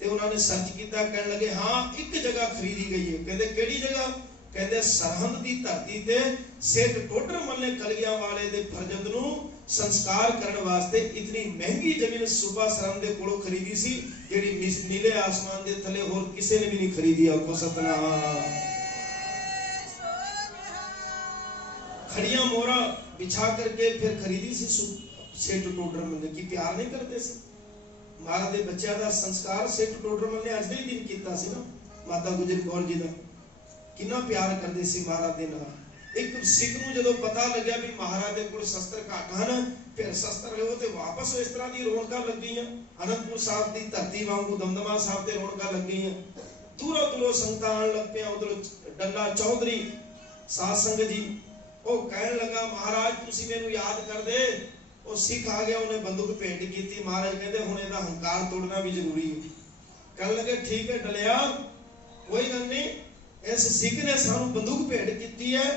तो उन्होंने सर्च किया, कहने लगे हाँ एक जगह खरीदी गई है। कहते केड़ी जगह, कहते सरहंद की धरती ते सिख टोडरमल ने कलगियां वाले दे फरजंद नूं संस्कार करने वास्ते इतनी महंगी जमीन सूबा सरहंद दे कोलों खरीदी सी, जेड़ी नीले आसमान दे थले होर किसी ने भी नहीं खरीदी। आपको सतनाम। खड़ियां मोहरा बिछा करके फिर खरीदी सी सेठ टोडरमल ने। की प्यार नहीं करते सी महाराज के बच्चों का संस्कार सेठ टोडरमल ने अज दे दिन किया सी ना। माता गुजर कौर जी का कितना प्यार करते सी महाराज के नाल। एक सिख नूं जदों पता लग्या भी महाराज दे कोल शस्त्र घट हन, फिर शस्त्र लिओ ते वापस इस तरह दी रौनकां लगियां। आनंदपुर साहब की धरती वांगू दमदमा साहब ते रौनकां लगियां। दूरों दूरों संगतां आउण लग पियां। उधरों डल्ला चौधरी साध संगत जी वो कहन लगा महाराज तुसीं मैनूं याद कर दे। वो सिख आ गया, उन्हें बंदूक भेंट की। महाराज कहते हुण इहदा हंकार तोड़ना भी जरूरी है। कहन लगे ठीक है डलिया कोई गल नहीं, इस सिख ने सानूं बंदूक भेंट की है,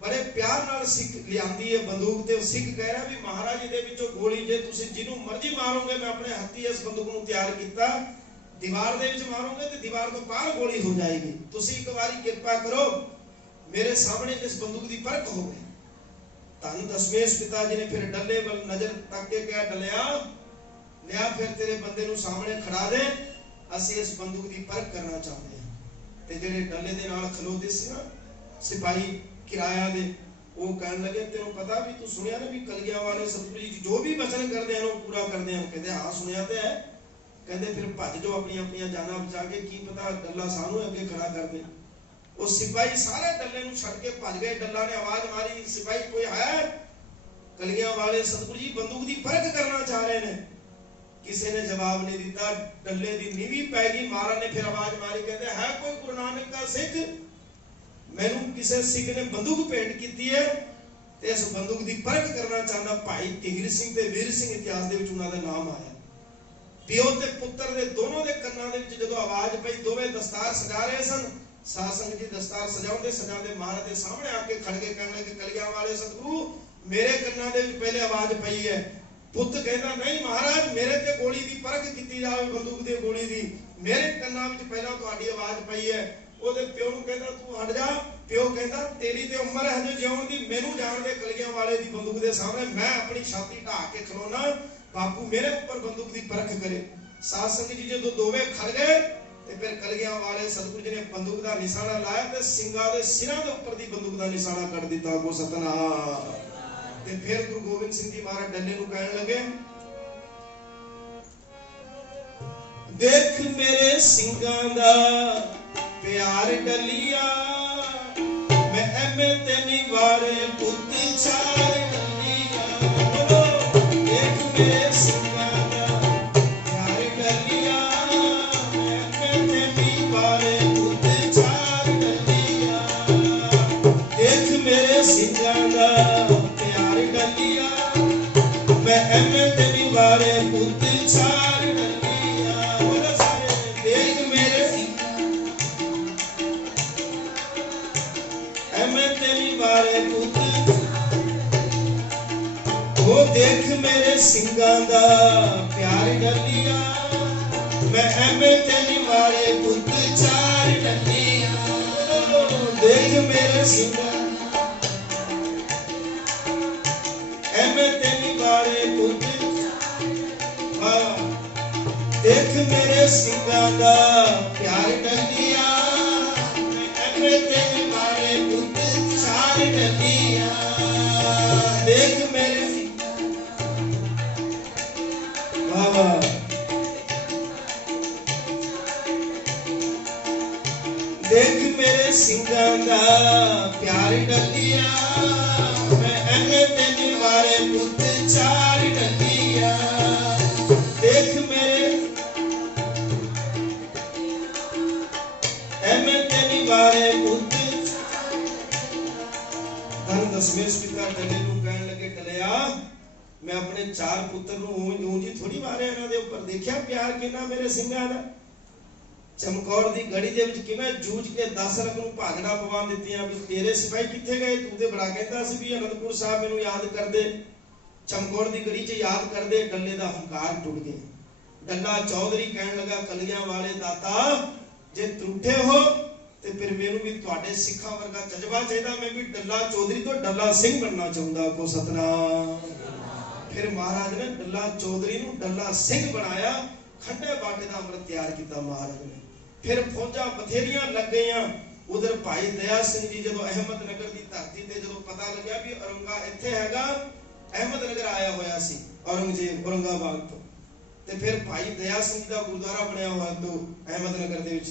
बड़े प्यार नाल सिख लियांदी है बंदूक। ते सिख कह रहा भी महाराज इहदे विचों गोली जे तुसीं जिन्हों मर्जी मारोगे मैं अपने हत्थी इस बंदूक नूं तैयार कीता, दीवार दे विच मारोगे ते दीवार तो बाहर गोली हो जाएगी। तुसीं एक बारी किरपा करो मेरे सामने इस बंदूक की परख हो गई। धन दशमेश पिता जी ने फिर डल्ले वल नजर तक के कहा डलिया लिया फिर तेरे बंदे नूं सामने खड़ा दे, असीं इस बंदूक की परख करना चाहते हैं। ते जिहड़े डल्ले दे नाल खलोते सी ना सिपाही किराया दे वो कहन लगे तेनों पता भी तू सुनिया ना भी कलगियां वाले सतगुरु जी जो भी वचन करते हैं वो पूरा करते हैं। कहते हाँ सुनिया तो है। कहते फिर भज जो अपनी अपनी जाना बचा के, की पता डल्ला सानू अगे खड़ा कर दे। वो सिपाही सारे डल्ले नूं छड़ के भज गए। डल्ला ने आवाज मारी सिपाही कोई है? कलगियां वाले सतगुरु जी बंदूक की परख करना चाह रहे हैं। किसी ने जवाब नहीं दिता। डल्ले की नीवी पै गई। महाराज ने फिर आवाज मारी कहते है कोई गुरु नानक का सिख? मैनू किसी सिख ने बंदूक भेंट की है ते इस बंदूक की परख करना चाहता। भाई टिंगर सिंह ते वीर सिंह इतिहास दे विच उन्हां दा नाम आया। पिओ ते पुत्र दे दोनों दे कन्नां दे विच जदों आवाज पई दोवें दस्तार सजा रहे सन। साध संगत जी दस्तार सजाउंदे सजाउंदे महाराज दे सामने आके खड़ के कहने लगे कलगियां वाले सतगुरु मेरे कन्नां दे विच पहले आवाज पई है। पुत कहता नहीं महाराज मेरे ते गोली की परख की जाए बंदूक दी गोली दी, मेरे कन्नां विच पहला तुहाडी आवाज पई है। ਉਹਦੇ ਪਿਓ ਨੂੰ ਕਹਿੰਦਾ ਤੂੰ ਹਟ ਜਾ। ਪਿਓ ਕਹਿੰਦਾ ਤੇਰੀ ਤੇ ਉਮਰ ਹੈ ਜੇ ਜਿਉਣ ਦੀ, ਮੈਨੂੰ ਜਾਣ ਦੇ ਕਲਗੀਆਂ ਵਾਲੇ ਦੀ ਬੰਦੂਕ ਦੇ ਸਾਹਮਣੇ ਮੈਂ ਆਪਣੀ ਛਾਤੀ ਢਾਹ ਕੇ ਖਲੋਣਾ, ਬਾਪੂ ਮੇਰੇ ਉੱਪਰ ਬੰਦੂਕ ਦੀ ਪਰਖ ਕਰੇ। ਸਾਧ ਸੰਗਤ ਜੀ ਜਦੋਂ ਦੋਵੇਂ ਖੜ ਗਏ ਤੇ ਫਿਰ ਕਲਗੀਆਂ ਵਾਲੇ ਸਤਿਗੁਰੂ ਜੀ ਨੇ ਬੰਦੂਕ ਦਾ ਨਿਸ਼ਾਨਾ ਲਾਇਆ ਤੇ ਸਿੰਘਾਂ ਦੇ ਸਿਰਾਂ ਦੇ ਉੱਪਰ ਦੀ ਬੰਦੂਕ ਦਾ ਨਿਸ਼ਾਨਾ ਕੱਢ ਦਿੱਤਾ। ਕੋ ਸਤਨਾਮ। ਤੇ ਫਿਰ ਗੁਰੂ ਗੋਬਿੰਦ ਸਿੰਘ ਜੀ ਮਹਾਰਾਜ ਡੱਲੇ ਨੂੰ ਕਹਿਣ ਲੱਗੇ ਦੇਖ ਮੇਰੇ ਸਿੰਘਾਂ ਦਾ प्यार डलिया मैं एमे तेनी वारे पुत चार डलिया। बोलो देख मेरे सिंगां दा प्यार डलिया मैं एमे तेनी वारे पुत चार डलिया। देख मेरे सिंगां दा प्यार डलिया मैं एमे तेनी वारे पुत चार डलिया। बोलो सारे देख मेरे वो देख मेरे सिंगां दा प्यार डलिया मैं एमे तेनी वारे पुत चार डलिया। देख मेरे सिंगां एमे तेनी वारे पुत देख मेरे सिंगां दा प्यार डलिया मैं एमे तेनी वारे पुत चार डलिया। देख मेरे देख मेरे सिंगां दा प्यार डलिया मैं एमे तेनी वारे पुत चार डलिया। देख मेरे एमे तेनी वारे पुत। धन दशमेश पिता डले नूं कहन लगे डलिया मैं अपने चार पुत्र नूं ऊंज ही थोड़ी मारे इन्हां दे उपर, देखिया प्यार किन्ना मेरे सिंगां दा। चमकौर दी गड़ी दे विच किवें जूझ के 10 रंग नूं भागड़ा पवा दित्तियां भी तेरे सिपाही कित्थे गए, तू ते बड़ा कहंदा सी भी आनंदपुर साहब मैनूं याद कर दे, चमकौर दी गड़ी च याद कर दे। डल्ले दा हंकार टुट गया। डल्ला चौधरी कहन लगा कलगियां वाले दाता जे त्रुठे हो ते फिर मैनूं भी तुहाडे सिखां वर्गा जज्बा चाहीदा, मैं भी डल्ला चौधरी तो डल्ला सिंह बनना चाहुंदा। को सतनाम। फिर महाराज ने डल्ला चौधरी नूं डल्ला सिंह बनाया, खंडे बाटे दा अमृत तैयार किया महाराज ने। फिर फौजा बथेरियां लग गईयां, उधर भाई दया सिंह जी जो अहमदनगर की धरती से जो पता लग्या भी औरंगा इत्थे हैगा, अहमदनगर आया होया सी औरंगजेब औरंगाबाद तो, ते फिर भाई दया सिंह का गुरुद्वारा बनया हुआ तो अहमदनगर दे विच।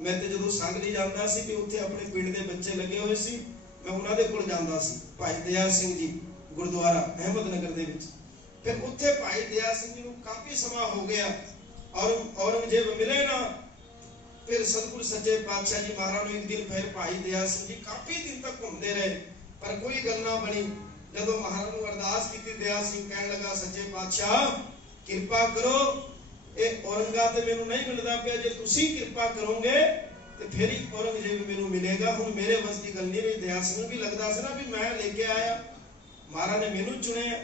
मैं तो जो सांगली जाता सी भी उत्थे अपने पिंड के बच्चे लगे हुए सी, मैं उन्हां दे कोल जांदा सी, भाई दया सिंह जी गुरुद्वारा अहमदनगर दे विच। फिर उत्थे भाई दया सिंह जी नूं काफी समा हो गया और औरंगजेब मिले ना, फिर सतगुरु सच्चे पातशाह जी महाराज ने एक दिन फिर भाई दया सिंह जी काफी दिन तक घूमते रहे पर कोई गल ना बनी। जदों महाराज ने अरदास की दया सिंह कहने लगा सच्चे पातशाह कृपा करो, ये औरंगा ते मैनू नहीं मिलता पिया, जे तुसी कृपा करोगे तो फिर ही औरंगजेब मैनू मिलेगा। हुण मेरे बस की गल नहीं रही। दया सिंह भी लगता सी ना भी मैं लेके आया, महाराज ने मैनू चुनिया,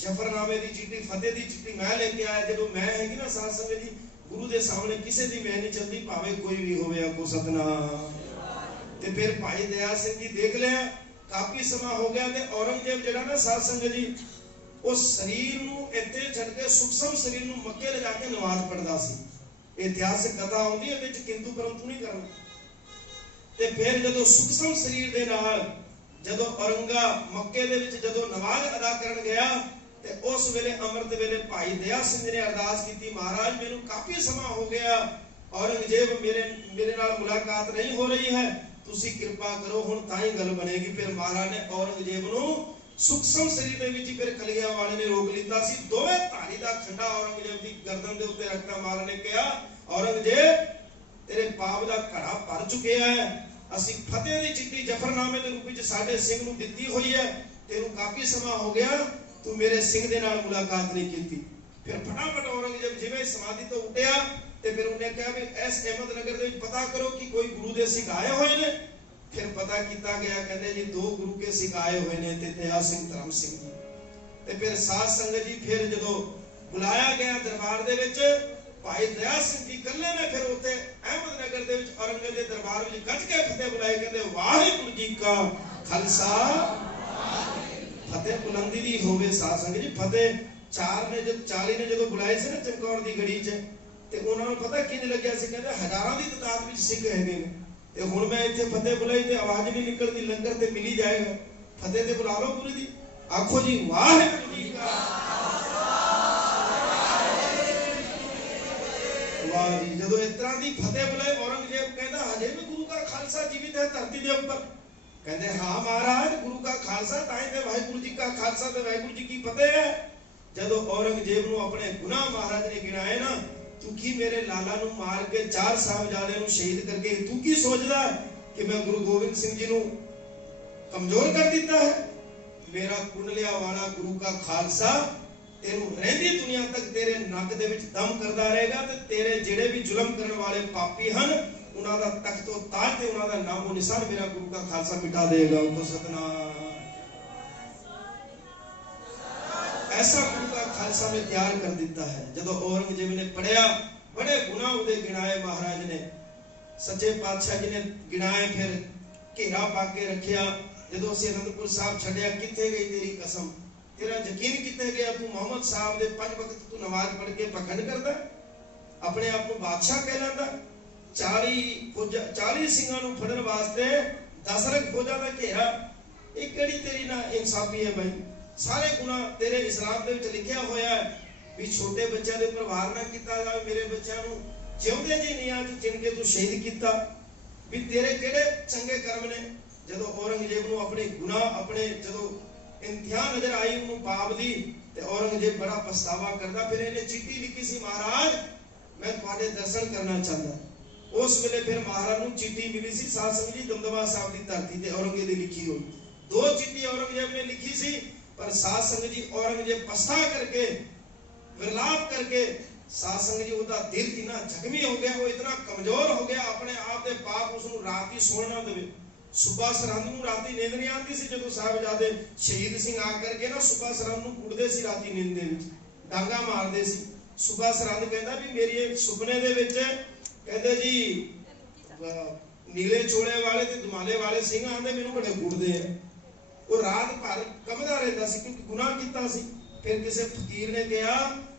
जफरनामे की चिट्ठी फतेह की चिट्ठी मैं लेके आया। जो मैं हैगी ना साध संगत जी गुरु के सामने किसी की मैं नहीं चलती, भावे कोई भी होवे को सतनाम। ते फिर भाई दया सिंह जी देख लिया काफी समा हो गया ते औरंगजेब जड़ा ना साध संगत जी उस शरीर नूं इत्थे छड्ड के सूक्ष्म शरीर नूं मक्के ले जाके नमाज पढ़दा सी। इतिहासक कथा आउंदी है विच किंतु परंतु नहीं करना। ते फिर जदों सूक्ष्म शरीर दे नाल जदों औरंगा मक्के दे विच जदों नमाज अदा करन गया ते उस वेले अमृत वेले भाई दया सिंह ने अरदास की, महाराज मैनू काफी समा हो गया औरंगजेब मेरे नाल मुलाकात नहीं हो रही है, तुसी कृपा करो हुण तां ही गल बनेगी। फिर महाराज ने औरंगजेब नूं सूक्ष्म शरीर दे विच फिर कलिया वाले ने रोक लिता सी, दोवे धारी दा खंडा औरंगजेब दी गर्दन दे उत्ते रखता महाराज ने कहा औरंगजेब तेरे पाप दा घड़ा भर चुकिया है, असी फतेह दी चिट्ठी जफरनामे दे रूप विच साडे सिंह नूं दित्ती होई है, तेनू काफी समा हो गया तू मेरे सिंह दे नाल मुलाकात नहीं की। फिर फटाफट औरंगजेब जिवें समाधि तो उठिया ते फिर उन्हें कहा भी इस अहमदनगर दे विच पता करो कि कोई गुरु दे सिख आए हुए ने। फिर पता किया गया, कहते जी 2 गुरु के सिख आए हुए ने ते दया सिंह धर्म सिंह जी। ते फिर साध संगत जी फिर जदों बुलाया गया दरबार दे विच भाई दया सिंह जी कल्ले ने फिर उत्ते अहमदनगर दे विच औरंगजेब दे दरबार विच गज के फतेह बुलाई, कहते वाहिगुरू जी का खालसा फतेह बुलंदी दी होवे। साध संगत जी फतेह 4 ने जब 40 ने जदों बुलाए से ना चमकौर दी गड़ी च ते उन्हां नूं पता किंज लग्या सी, कहते हजारां दी तादाद विच सिख हैगे ने ते हुण मैं इत्थे फतेह बुलाई ते आवाज नहीं निकलदी, लंगर ते मिल ही जाएगा, फतेह ते बुला लो गुरु दी। आखो जी वाहिगुरू जी का वाह जी। जदों इस तरह दी फतेह बुलाई औरंगजेब कहंदा हजे भी गुरु का खालसा जीवित है धरती दे ऊपर, कहते हाँ महाराज गुरु का खालसा ताई ते वाहिगुरू जी का खालसा ते वाहिगुरू जी की फतेह है। जदों औरंगजेब नूं अपने गुनाह महाराज ने गिनाए ना, तू की मेरे लाला नूं मार के 4 साहबजादे नूं शहीद करके तू की सोचदा कि मैं गुरु गोबिंद सिंह जी नूं कमजोर कर दिता है। मेरा कुंडलिया वाला गुरु का खालसा तेनू रहंदी दुनिया तक तेरे नक दे विच दम करदा रहेगा ते तेरे जिहड़े भी जुल्म करने वाले पापी हन उन्हां दा तख्तो ताज ते उन्हां दा नामो निशान मेरा गुरु का खालसा मिटा देगा। उनको सतनाम। ऐसा गुरु का खालसा में तैयार कर देता है। जदों औरंगजेब ने पढ़िया बड़े गुनाह उदे गिनाए महाराज ने, सच्चे पातशाह जी ने गिनाए, फिर घेरा पाके रखिया। जदों असीं अनंदपुर साहब छड्डिया, कित्थे गई तेरी कसम, तेरा यकीन कित्थे गया, तू मोहम्मद साहब दे 5 वक्त तू नमाज पढ़ के पखंड करदा, अपने आप को बादशाह कहलांदा। 40 सिंहां नूं फड़न वास्ते 10 लाख फौजां दा घेरा, ये किहड़ी तेरी ना इंसाफी है भाई। सारे गुनाह तेरे इस्लाम दे विच लिखिया होया है भी छोटे बच्चों के उपर वार ना किया जाए, मेरे बच्चों को जिउंदे जी नीआं च चिन के तू शहीद किया, भी तेरे किहड़े चंगे कर्म ने। जदों औरंगजेब नूं अपने गुनाह अपने जदों इंतहा नजर आई उन्होंने बाप दी ते औरंगजेब बड़ा पछतावा करदा। फिर इन्हें चिट्ठी लिखी सी, महाराज मैं तुहाडे दर्शन करना चाहता। उस वेले फिर महाराज नूं चिट्ठी मिली सी साध संगत जी दमदमा साहब की धरती ते औरंगजेब दी लिखी हुई 2 चिट्ठी औरंगजेब ने लिखी सी। पर साध संगत जी औरंगजेब पछता करके विलाप करके साध संगत जी उसका दिल इतना जख्मी हो गया, वो इतना कमजोर हो गया अपने आप दे पाप उसनूं रात ही सोण ना देवे। सुबह सरहंद नूं राती नींद नहीं आती सी। जदों साहबजादे शहीद सिंह आ करके ना सुबह सरहंद नूं कुटदे सी राती नींद दे विच डांगा मारदे सी। सुबह सरहंद कहंदा भी मेरी सुपने दे विच कहंदे जी नीले चोले वाले ते दुमाले वाले सिंह आंदे मैनूं बड़े कुटदे आ। वो रात भर कमदा रहता सी क्योंकि गुनाह किया सी। फिर किसी फकीर ने कहा,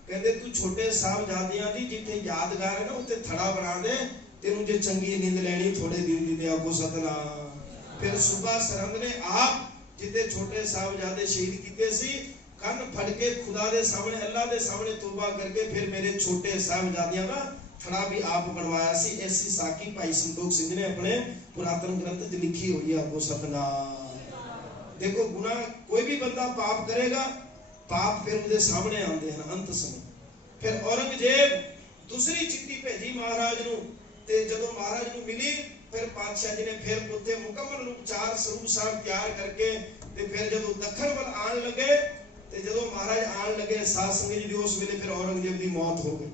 कहते तू छोटे साहबजादियां दी जिथे यादगार है ना उत्ते थड़ा बना दे, तेनू जे चंगी नींद लैनी थोड़े दिन दी ते आखो सतनाम। फिर सूबा सरहंद ने आप जिते छोटे साहबजादे शहीद किए सी कन फड़ के खुदा दे सामने अल्लाह दे सामने तौबा करके फिर मेरे छोटे साहबजादियां दा थड़ा भी आप बनवाया सी। ऐसी साकी भाई संतोख सिंह ने अपने पुरातन ग्रंथ च लिखी हुई है। आखो सतनाम। देखो गुनाह कोई भी बंदा पाप करेगा, पाप फिर उसके सामने आते हैं अंत समय। फिर औरंगजेब दूसरी चिट्ठी भेजी महाराज नूं ते जदों महाराज नूं मिली फिर पातशाह जी ने फिर उत्थे मुकम्मल रूप चार स्वरूप साहब तैयार करके ते फिर जदों दखन वल आन लगे ते जदों महाराज आन लगे साध संगत जी उस वेले फिर औरंगजेब की मौत हो गई।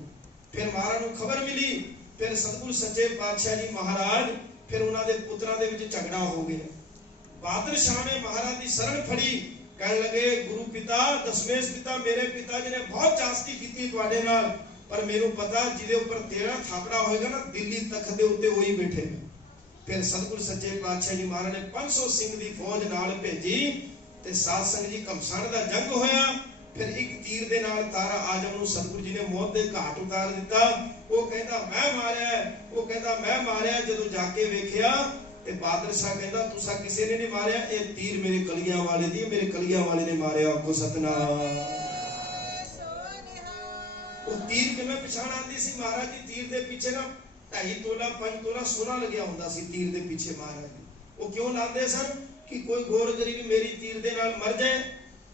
फिर महाराज नूं खबर मिली फिर सतगुरु सच्चे पातशाह जी महाराज फिर उन्हां दे पुत्रां दे विच झगड़ा हो गया। बहादुर शाह ने महाराज की शरण फड़ी कहने लगे गुरु पिता दशमेश पिता मेरे पिता जी ने बहुत जास्ती की तुहाडे नाल पर मैनू पता जिदे ऊपर तेरा थापड़ा होएगा ना दिल्ली तख्त दे उत्ते वही बैठे। फिर सतगुरु सच्चे पातशाह जी महाराज ने 500 सिंह की फौज नाल भेजी ते साध संगत जी घमसान दा जंग होया। फिर एक तीर दे नाल तारा आजम नूं सतगुरु जी ने मौत दे घाट उतार दिता। वो कहता मैं मारिया, वो कहता मैं मारिया। जदों जाके वेखिया ते बहादुर शाह कहता तुसा किसी ने नहीं मारिया, ये तीर मेरे कलियां वाले दी, मेरे कलियां वाले ने मारिया। आपको सतनाम। वो तीर किवें पछाण आती सी महाराज जी तीर दे पीछे ना 2.5 तोला 5 तोला सोना लग्या हुंदा सी तीर दे पीछे महाराज। वो क्यों लांदे सन कि कोई गोर गरीब मेरी तीर दे नाल मर जाए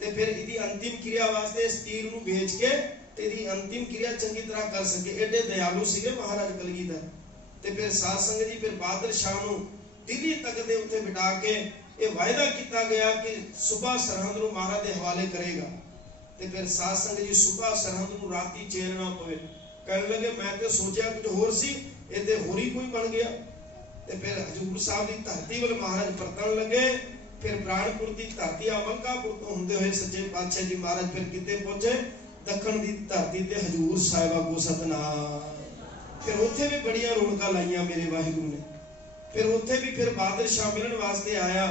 ते फिर इदी अंतिम क्रिया वास्ते इस तीर नूं बेच के ते इदी अंतिम क्रिया चंगी तरह कर सके। एडे दयालु सीगे महाराज कलगीधर। ते फिर साध संगत जी फिर बहादुर शाह नूं दिल्ली तक दे उत्ते बिठा के ये वायदा किया गया कि सुबह सरहंद नूं महाराज दे हवाले करेगा। ते फिर साध संगत जी सुबह सरहंद नूं राती चैन ना पवे। कहने लगे मैं तो सोचा कुछ होर सी ये ते होर ही कोई बन गया। ते फिर हजूर साहब की धरती वाल महाराज परतन लगे। फिर प्राणपुर की धरती मलकापुर तो होंदे हुए सच्चे पातशाह जी महाराज फिर किते पहुंचे दखन की धरती ते हजूर साहिबा को सतनाम। फिर उत्थे भी बड़ियां रौनकां लाइयां मेरे वाहिगुरू ने। फिर उत्थे भी फिर बहादुर शाह मिलन वास्ते आया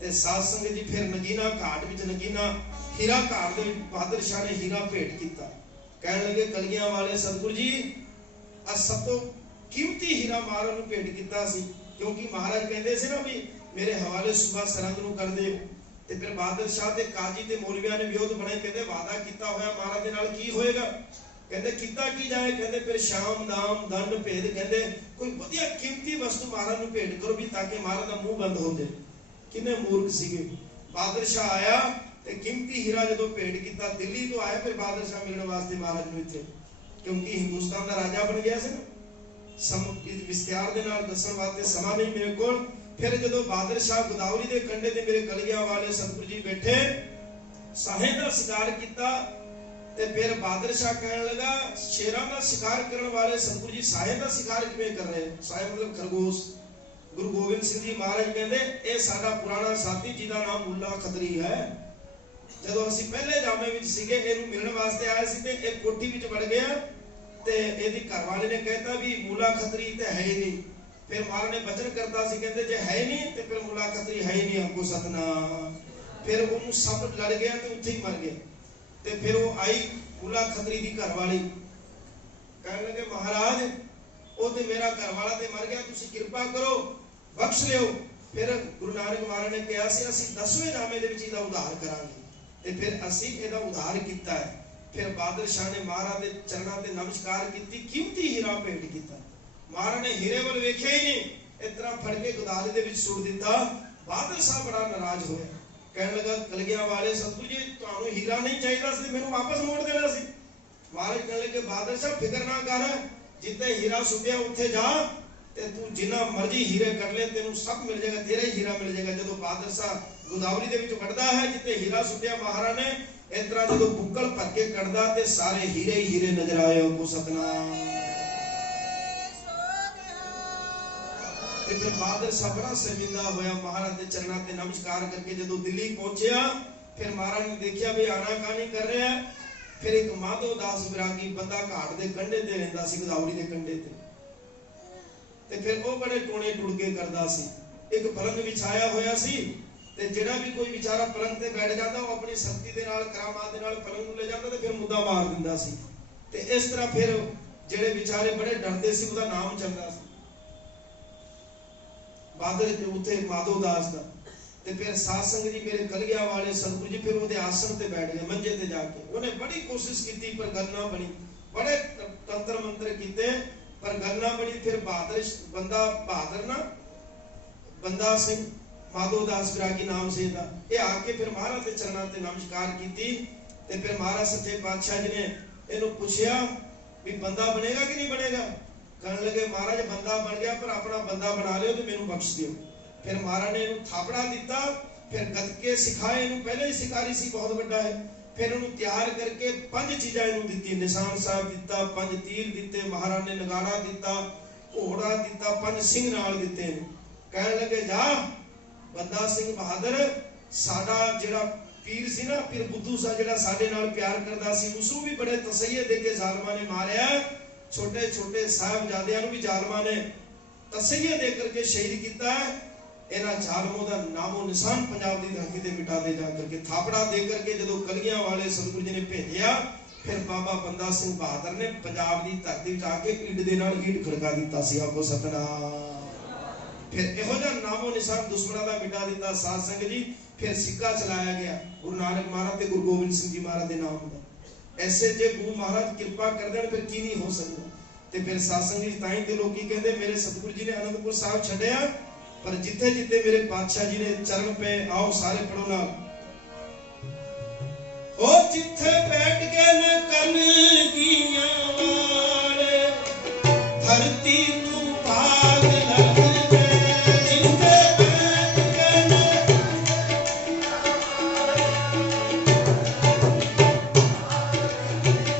ते साध संगत जी फिर नगीना घाट विच नगीना हीरा घाट दे बहादुर शाह ने हीरा भेंट किया। कहने लगे कलियां वाले सतगुरु जी अज सब तो कीमती हीरा महाराज नूं भेंट किया सी क्योंकि महाराज कहते सी ना भी मेरे हवाले सुबह सरहंद नूं कर दे। ते फिर बहादुर शाह ते काजी ते मौलवियां ने विरोध बनाए कहते वादा किया होया महाराज दे नाल की होएगा। कहते किता की जाए कहते फिर शाम दाम दंड भेद कहते कोई वधिया कीमती वस्तु महाराज नूं भेंट करो भी ताकि महाराज दा मुंह बंद हो जाए। किन्ने मूर्ख सीगे। बहादुर शाह आया ते कीमती हीरा जदों भेंट किया दिल्ली तो आया फिर बहादुर शाह मिलने वास्ते महाराज नूं इत्थे क्योंकि हिंदुस्तान दा राजा बन गया सी ना। विस्तार दे नाल दस्सण वास्ते समा नहीं मेरे कोल। फिर जदों बहादुर शाह गोदावरी दे कंढे ते मेरे कलियां वाले सतगुरु जी बैठे साहे दा शिकार किया ते फिर बहादुर शाह कहने लगा शेरां दा शिकार करने वाले सतगुरु जी साहे दा शिकार किवें कर रहे। साहे मतलब खरगोश। गुरु गोबिंद सिंह जी महाराज कहते ये साडा पुराना साथी जिहदा नाम मुल्ला खतरी है। जदों असीं पहले जामे विच सीगे इहनूं मिलण वास्ते आए सी ते एक कोठी विच वड़ गया ते इहदी घरवाले ने कहता भी मुल्ला खतरी ते है ही नहीं। फिर महाराज ने वचन करता सी कहते जे है ही नहीं ते फिर मुल्ला खतरी है ही नहीं। आपको सतनाम। फिर उन्होंने सब लड़ गया तो उत्थे ही मर गया। ते फिर वो आई मुल्ला खतरी दी घरवाली कहने लगे महाराज वो ते मेरा घरवाला ते मर गया तुसीं किरपा करो बख्श लियो। फिर गुरु नानक महाराज ने कहा सी असीं 10वें जामे दे विच इहदा उद्धार करांगे ते फिर असीं इहदा उद्धार कीता है। फिर बहादुर शाह ने महाराज दे चरणां ते नमस्कार कीती कीमती हीरा भेंट कीता। महाराज ने हीरे वाल वेख्या ही नहीं इतना फड़ के गोदावरी दे विच सुट दिता। बहादुर शाह बड़ा नाराज होया कहने लगा कलगियां वाले सतगुरु जी तुहानूं हीरा नहीं चाहिदा सी मैनूं वापस मोड़ देना सी। महाराज कहने लगे बहादुर शाह फिकर ना कर जिथे हीरा सुटिया उत्थे जा ते तू जिन्ना मर्जी हीरे कर ले तेनू सब मिल जाएगा तेरा ही हीरा मिल जाएगा। जदों बहादुर शाह गोदावरी दे विच वड़दा है जिथे हीरा सुटिया महाराज ने इस तरह जदों बुक्कल भर के कढ़दा ते सारे हीरे ही हीरे नजर आए। उनको सतनाम। फिर बहादुर शाह बड़ा शर्मिंदा होया महाराज के चरणों ते नमस्कार करके जदों दिल्ली पहुंचया फिर महाराज ने देखा भी आनाकानी कर रहा है। फिर एक माधो दास विरागी बंदा घाट के कंढे ते रहिंदा सी गोदावरी के कंढे ते फिर वो बड़े टोने टुड़के करदा सी। एक पलंग विछाया होया सी ते जिहड़ा भी कोई बेचारा पलंग ते बैठ जाता वो अपनी शक्ति दे नाल करामात दे नाल पलंग नूं ले जाता ते फिर मुद्दा मार दिंदा सी। ते इस तरह फिर जिहड़े बेचारे बड़े डरदे सी उसदा नाम चलदा सी। ਬਾਦਰ ਉੱਥੇ ਮਾਧੋ ਦਾਸ ਦਾ। ਤੇ ਫਿਰ ਸਾਧ ਸੰਗਤ ਜੀ ਮੇਰੇ ਕਲਗੀਆਂ ਵਾਲੇ ਸਤਿਗੁਰੂ ਜੀ ਫਿਰ ਉਹਦੇ ਆਸਣ ਤੇ ਬੈਠ ਗਏ, ਮੰਜੇ ਤੇ ਜਾ ਕੇ। ਉਹਨੇ ਬੜੀ ਕੋਸ਼ਿਸ਼ ਕੀਤੀ ਪਰ ਗੱਲ ਨਾ ਬਣੀ, ਬੜੇ ਤੰਤਰ ਮੰਤਰ ਕੀਤੇ ਪਰ ਗੱਲ ਨਾ ਬਣੀ। ਫਿਰ ਬਹਾਦਰ ਨਾ ਬੰਦਾ ਸਿੰਘ ਮਾਧੋ ਦਾਸ ਵਿਰਾਗੀ ਨਾਮ ਸੀ ਦਾ, ਇਹ ਆ ਕੇ ਫਿਰ ਮਹਾਰਾਜ ਦੇ ਚਰਨਾਂ ਤੇ ਨਮਸਕਾਰ ਕੀਤੀ। ਤੇ ਫਿਰ ਮਹਾਰਾਜ ਸੱਚੇ ਪਾਤਸ਼ਾਹ ਜੀ ਨੇ ਇਹਨੂੰ ਪੁੱਛਿਆ ਵੀ ਬੰਦਾ ਬਣੇਗਾ ਕਿ ਨਹੀਂ ਬਣੇਗਾ? ਕਹਿਣ ਲੱਗੇ ਮਹਾਰਾਜ ਬੰਦਾ ਬਣ ਗਿਆ ਪਰ ਆਪਣਾ ਬੰਦਾ ਬਣਾ ਲਿਓ ਤੇ ਮੈਨੂੰ ਬਖਸ਼ ਦਿਓ। ਫਿਰ ਮਹਾਰਾਜ ਨੇ ਇਹਨੂੰ ਥਾਪੜਾ ਦਿੱਤਾ, ਫਿਰ ਗੱਤਕੇ ਸਿਖਾਏ ਇਹਨੂੰ, ਪਹਿਲੇ ਹੀ ਸ਼ਿਕਾਰੀ ਸੀ ਬਹੁਤ ਵੱਡਾ ਹੈ। ਫਿਰ ਉਹਨੂੰ ਤਿਆਰ ਕਰਕੇ 5 ਚੀਜ਼ਾਂ ਇਹਨੂੰ ਦਿੱਤੀ, ਨਿਸ਼ਾਨ ਸਾਹਿਬ ਦਿੱਤਾ, 5 ਤੀਰ ਦਿੱਤੇ, ਮਹਾਰਾਜ ਨੇ ਨਗਾੜਾ ਦਿੱਤਾ, ਘੋੜਾ ਦਿੱਤਾ, 5 ਸਿੰਘ ਨਾਲ ਦਿੱਤੇ ਇਹਨੂੰ। ਕਹਿਣ ਲੱਗੇ ਜਾ ਬੰਦਾ ਸਿੰਘ ਬਹਾਦਰ, ਸਾਡਾ ਜਿਹੜਾ ਪੀਰ ਸੀ ਨਾ, ਪੀਰ ਬੁੱਧੂ ਸਾਹਿਬ ਜਿਹੜਾ ਸਾਡੇ ਨਾਲ ਪਿਆਰ ਕਰਦਾ ਸੀ, ਉਸ ਨੂੰ ਵੀ ਬੜੇ ਤਸਈਏ ਦੇ ਕੇ ਜ਼ਾਲਮਾਂ ਨੇ ਮਾਰਿਆ। ਛੋਟੇ ਛੋਟੇ ਸਾਹਿਬਜ਼ਾਦਿਆਂ ਨੂੰ ਵੀ ਜ਼ਾਲਮਾਂ ਨੇ ਤਸਈਏ ਦੇ ਕਰਕੇ ਸ਼ਹੀਦ ਕੀਤਾ। ਇਹਨਾਂ ਜ਼ਾਲਮੋਂ ਦਾ ਨਾਮੋ ਨਿਸ਼ਾਨ ਪੰਜਾਬ ਦੀ ਧਰਤੀ ਤੇ ਮਿਟਾ ਦੇ ਜਾ ਕਰਕੇ। ਥਾਪੜਾ ਦੇ ਕਰਕੇ ਜਦੋਂ ਕਲਗੀਆਂ ਵਾਲੇ ਸਤਿਗੁਰੂ ਜੀ ਨੇ ਭੇਜਿਆ, ਫਿਰ ਬਾਬਾ ਬੰਦਾ ਸਿੰਘ ਬਹਾਦਰ ਨੇ ਪੰਜਾਬ ਦੀ ਧਰਤੀ 'ਚ ਆ ਕੇ ਇੱਟ ਦੇ ਨਾਲ ਈਟ ਖੜਕਾ ਦਿੱਤਾ ਸੀ। ਆਖੋ ਸਤਨਾਮ। ਫਿਰ ਇਹੋ ਜਿਹਾ ਨਾਮੋ ਨਿਸ਼ਾਨ ਦੁਸ਼ਮਣਾਂ ਦਾ ਮਿਟਾ ਦਿੱਤਾ ਸਾਧ ਸੰਗਤ ਜੀ। ਫਿਰ ਸਿੱਕਾ ਚਲਾਇਆ ਗਿਆ ਗੁਰੂ ਨਾਨਕ ਮਹਾਰਾਜ ਤੇ ਗੁਰੂ ਗੋਬਿੰਦ ਸਿੰਘ ਜੀ ਮਹਾਰਾਜ ਦੇ ਨਾਮ ਦਾ। ਐਸੇ ਜੇ ਗੁਰੂ ਮਹਾਰਾਜ ਕਿਰਪਾ ਕਰ ਦੇਣ ਫਿਰ ਕੀ ਨਹੀਂ ਹੋ ਸਕਦਾ। ਤੇ ਫਿਰ ਸਾਧ ਸੰਗਤ ਜੀ ਤਾਂ ਹੀ ਤੇ ਲੋਕੀ ਕਹਿੰਦੇ ਮੇਰੇ ਸਤਿਗੁਰੂ ਜੀ ਨੇ ਅਨੰਦਪੁਰ ਸਾਹਿਬ ਛੱਡਿਆ, ਪਰ ਜਿੱਥੇ ਜਿੱਥੇ ਮੇਰੇ ਪਾਤਸ਼ਾਹ ਜੀ ਨੇ ਚਰਨ ਪਏ, ਆਓ ਸਾਰੇ ਪੜੋ ਨਾਲ। ਉਹ ਜਿੱਥੇ ਬੈਠ ਕੇ ਨੇ ਕਲਗੀਆਂ ਵਾਲੇ ਧਰਤੀ ਨੂੰ ਭਾਗ ਲੱਗਦੇ, ਜਿੱਥੇ ਬੈਠ ਕੇ ਨੇ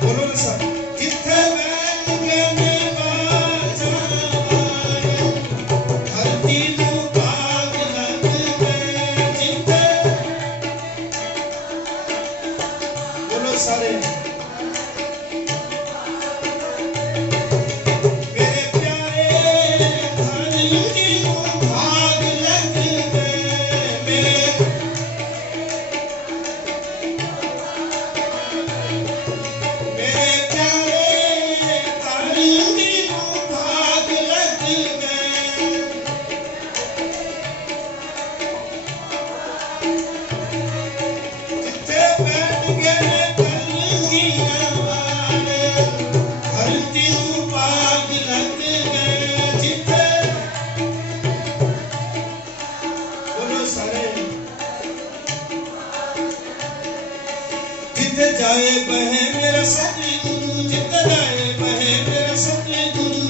ਬੋਲੋ ਨਾ ਸਭ, ਜਿੱਥੇ ਬੈਠ ਕੇ ਨੇ ਬਾਜਾਂ ਵਾਲੇ ਧਰਤੀ ਨੂੰ ਭਾਗ ਲੱਗਦੇ, ਜਿੱਥੇ ਬੋਲੋ ਸਾਰੇ जाए बहे मेरा सतगुरु, जित जाए बहे मेरा सतगुरु,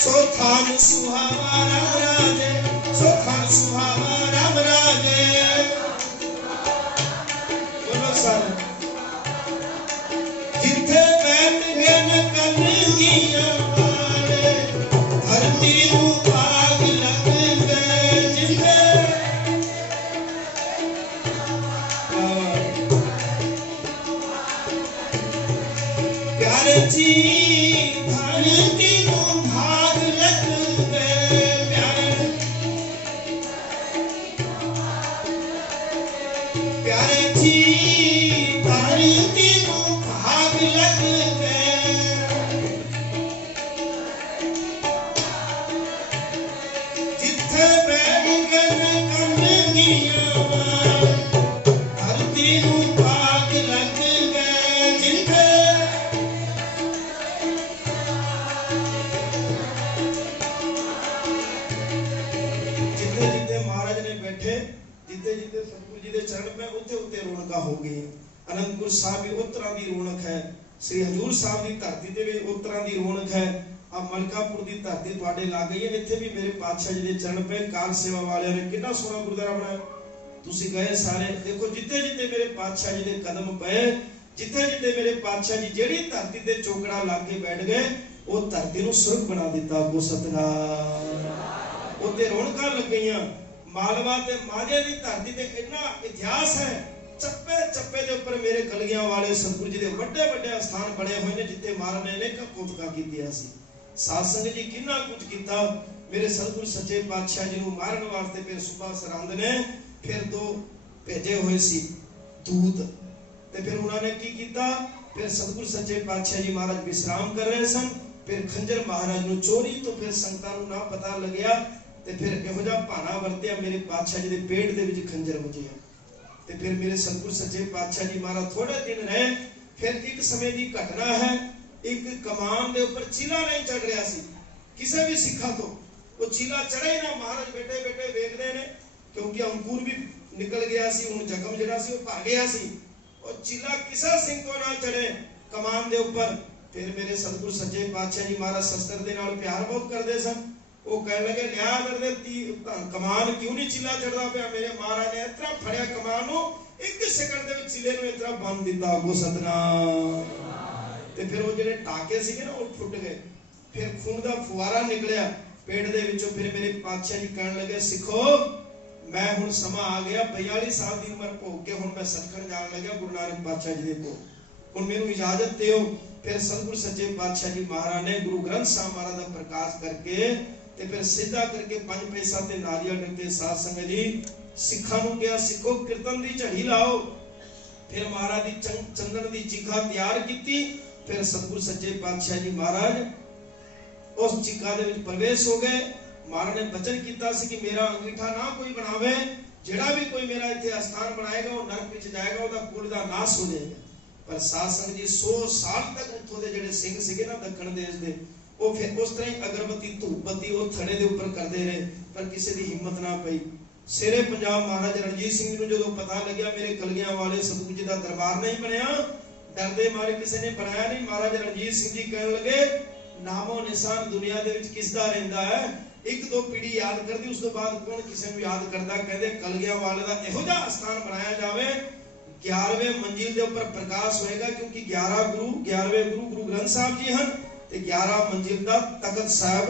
सो थान सुहावा राम राजे, सो थान सुहावा राम राजे। बोलो सारे जिथे बैठ गए न कलगीਆਂ वाले धरती ਨੂੰ भाग लग गए, जिथे जी धरती को भाग लग गए, प्यारे जी धरती को भाग लग गए, जिथे बैठ गए कलगीਆਂ वाले धरती को भाग लग गए, जिथे जिते जिते सतगुरु जी के चरण पे उत्ते उत्ते रौनक हो गई। अनंदपुर साहब भी उस तरह की रौनक है, श्री हजूर साहब की धरती ते भी उस तरह की रौनक है। अब मलकापुर की धरती तुहाडे लाग गई है, इत्थे भी मेरे पातशाह जी के चरण पे कार सेवा वाले ने कितना सोहना गुरुद्वारा बनाया। तुसी गए सारे देखो, जिते जिते मेरे पातशाह जी के कदम पे, जिथे जिथे मेरे पातशाह जी जेड़ी धरती ते चौकड़ा ला के बैठ गए, वो धरती नूं सुर्ग बना दिता। गो सतनाम। उत्ते रौनकां लग गईयां। मालवा ते माझे दी धरती ते इन्ना इतिहास है, चप्पे चप्पे दे ऊपर मेरे कलगियां वाले सतगुरु जी दे बड़े बड़े स्थान बने हुए ने, जिथे महाराज ने अनेक कौतुका कीतियां सी। साध संगत जी किन्ना कुछ कीता। मेरे सतगुरु सच्चे पातशाह जी नूं मारन वास्ते फिर सुबह सरहंद ने फिर 2 भेजे हुए सी दूत, ते फिर उन्होंने की कीता। फिर सतगुरु सच्चे पातशाह जी महाराज विश्राम कर रहे सन, फिर खंजर महाराज नूं चोरी तो फिर संगतां नूं ना पता लग्या ते फिर इहो जिहा भाना वरतिया मेरे पातशाह जी दे पेट दे विच खंजर वजिया ते फिर मेरे सतगुरु सच्चे पातशाह जी महाराज थोड़े दिन रहे। फिर एक समय की घटना है, एक कमान दे उपर चीला नहीं चढ़ रहा सी किसी भी सिखा तो, वो चीला चढ़े ना महाराज बैठे बैठे वेखदे ने क्योंकि अंकुर भी निकल गया सी, हुण जख्म जिहड़ा सी वो भर गया सी, और चीला किसी सिंह तो ना चढ़े कमान दे उपर। फिर मेरे सतगुरु सच्चे पातशाह जी महाराज शस्त्र दे नाल प्यार बहुत करते सन, वो कहने लगे लिया करते कमान क्यों नहीं चीला चढ़ता पाया। मेरे महाराज ने इतना फड़िया कमान नूं एक सेकंड दे विच चीले नूं इतना बंद दिता, गो सतनाम। ते फिर वो जिहड़े टाके सीगे ना वो फुट गए, फिर खून दा फुवारा निकलिया पेट दे विचों। फिर मेरे पातशाह जी कहने लगे सिखो मैं हुण समा आ गया, 42 साल की उम्र भोग के हुण मैं सचखंड जान लग्या गुरु नानक पातशाह जी दे कोल, हुण मैनूं इजाजत दिओ। फिर सतगुरु सच्चे पातशाह जी महाराज ने गुरु ग्रंथ साहिब महाराज दा प्रकाश करके ते फिर सीधा करके 5 पैसा ते नारियल रखे साध संगत जी सिखां नूं कहा सिखो कीर्तन दी झड़ी लाओ। फिर महाराज दी चंदन दी चिखा तैयार की। फिर सतगुरु सच्चे पातशाह जी महाराज उस चिखा दे विच प्रवेश हो गए। महाराज ने वचन किया सी कि मेरा अंगीठा ना कोई बनावे, जेड़ा भी कोई मेरा इत्थे आस्थान बनाएगा वो नरक विच जाएगा, ओदा कुल दा नाश हो जाएगा। पर साध संगत जी 100 साल तक उत्थों दे जेड़े सिंह सीगे ना दक्षिण देश दे वो फिर उस तरह ही अगरबत्ती धूपबत्ती वो थड़े दे उपर करते रहे, पर किसी की हिम्मत ना पई। शेरे पंजाब महाराज रणजीत सिंह नूं जदों पता लग्या मेरे कलगियां वाले सतगुरु जी दा दरबार नहीं बनया, डरदे मारे किसी ने बनाया नहीं। महाराज रणजीत सिंह जी कहने लगे नामो निशान दुनिया दे विच किसदा रहिंदा है, एक दो पीढ़ी याद करदी उस तो बाद कौन किसी नूं याद करदा। कहंदे कलगियां वाले दा इहो जिहा स्थान बनाया जावे 11वें मंजिल दे उपर प्रकाश होएगा, क्योंकि 11वें गुरु गुरु ग्रंथ साहिब जी हन ते 11 मंजिल दा तखत साहिब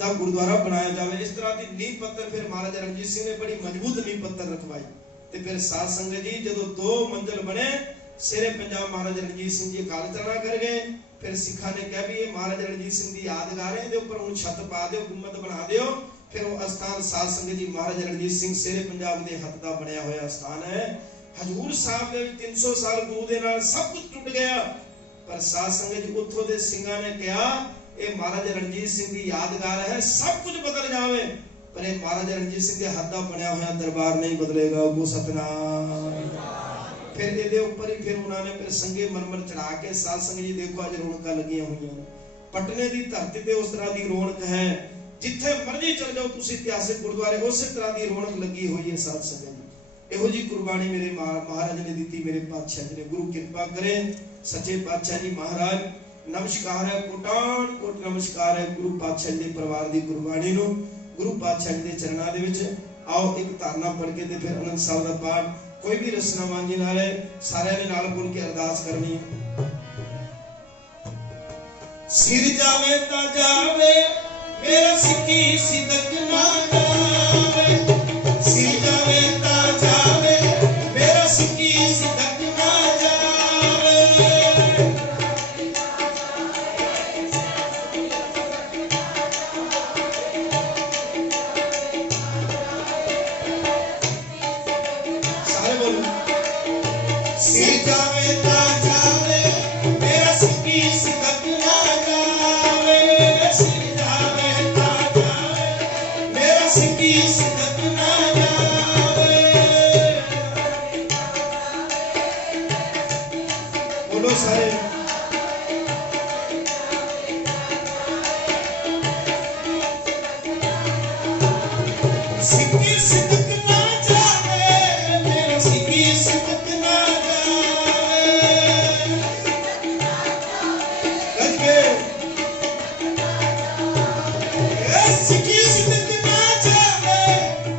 दा गुरुद्वारा बनाया जावे। इस तरह की नींव पत्थर फिर महाराजा रणजीत सिंह ने बड़ी मजबूत नींव पत्थर रखवाई। ते फिर साध संगत जी जदों 2 मंजिल बने शेरे पंजाब महाराजा रणजीत सिंह जी अकाल चलना कर गए। फिर सिखा ने कहा भी ये महाराजा रणजीत सिंह की यादगार है, ऊपर हुण छत पा दिओ, गुंबद बना दिओ। फिर वो स्थान साध संगत जी महाराजा रणजीत सिंह शेरे पंजाब के हथ का बनया हुआ स्थान है। हजूर साहब दे 300 साल गुरु दे नाल सब कुछ टूट गया, पर साध संगत जी उत्थों दे सिंघां ने कहा ये महाराजा रणजीत सिंह की यादगार है, सब कुछ बदल जावे पर ये महाराजा रणजीत सिंह के हाथ का बनया हुआ दरबार नहीं बदलेगा। वो सतनाम। फिर ये ऊपर ही फिर उन्होंने फिर संगे मरमर चढ़ा के साध संगत जी देखो अज रौनक लगी हुई पटने की धरती ते उस तरह की रौनक है, जिथे मर्जी चल जाओ तुम इतिहासिक गुरुद्वारे उस तरह की रौनक लगी हुई है। साध संगत जी इहो जी कुर्बानी मेरे महाराज ने दी, मेरे पातशाह जी ने। गुरु कृपा करे सच्चे पातशाह जी महाराज नमस्कार है, कोटान कोट नमस्कार है गुरु पातशाह जी परिवार की कुर्बानी नूं। गुरु पातशाह जी के चरणों के विच आओ एक धारणा पढ़ के ते फिर आनंद साहब का पाठ कोई भी रचना मांझी नाल सारे ने नाल बोल के अरदास करनी। सिर जावे ता जावे मेरा सिक्की सिदक ना जावे, सिर जावे ता जावे मेरा सिक्की सिदक ना जावे। सारे बोलो सिर जावे ता जावे मेरा सिक्की सिदक ना जावे, सिर जावे ता जावे मेरा सिक्की सिदक ना जावे। बोलो सारे सिक्की सिदक ना जावे मेरा सिक्की सिदक ना जावे। करके सिक्की सिदक ना जावे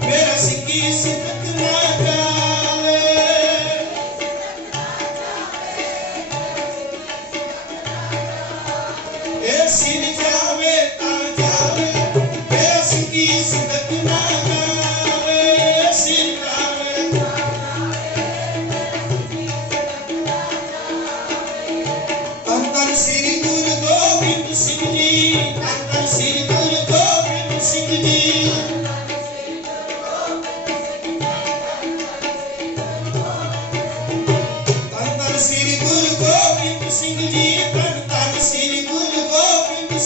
मेरा सिक्की सिदक ना जावे। ए सिर जावे ता जावे मेरा सिक्की सिदक ना जावे, सिर जावे धन धन श्री गुरु गोबिंद सिंह जी, धन धन श्री गुरु गोबिंद सिंह जी। धन धन श्री गुरु गोबिंद सिंह जी, धन धन श्री गुरु गोबिंद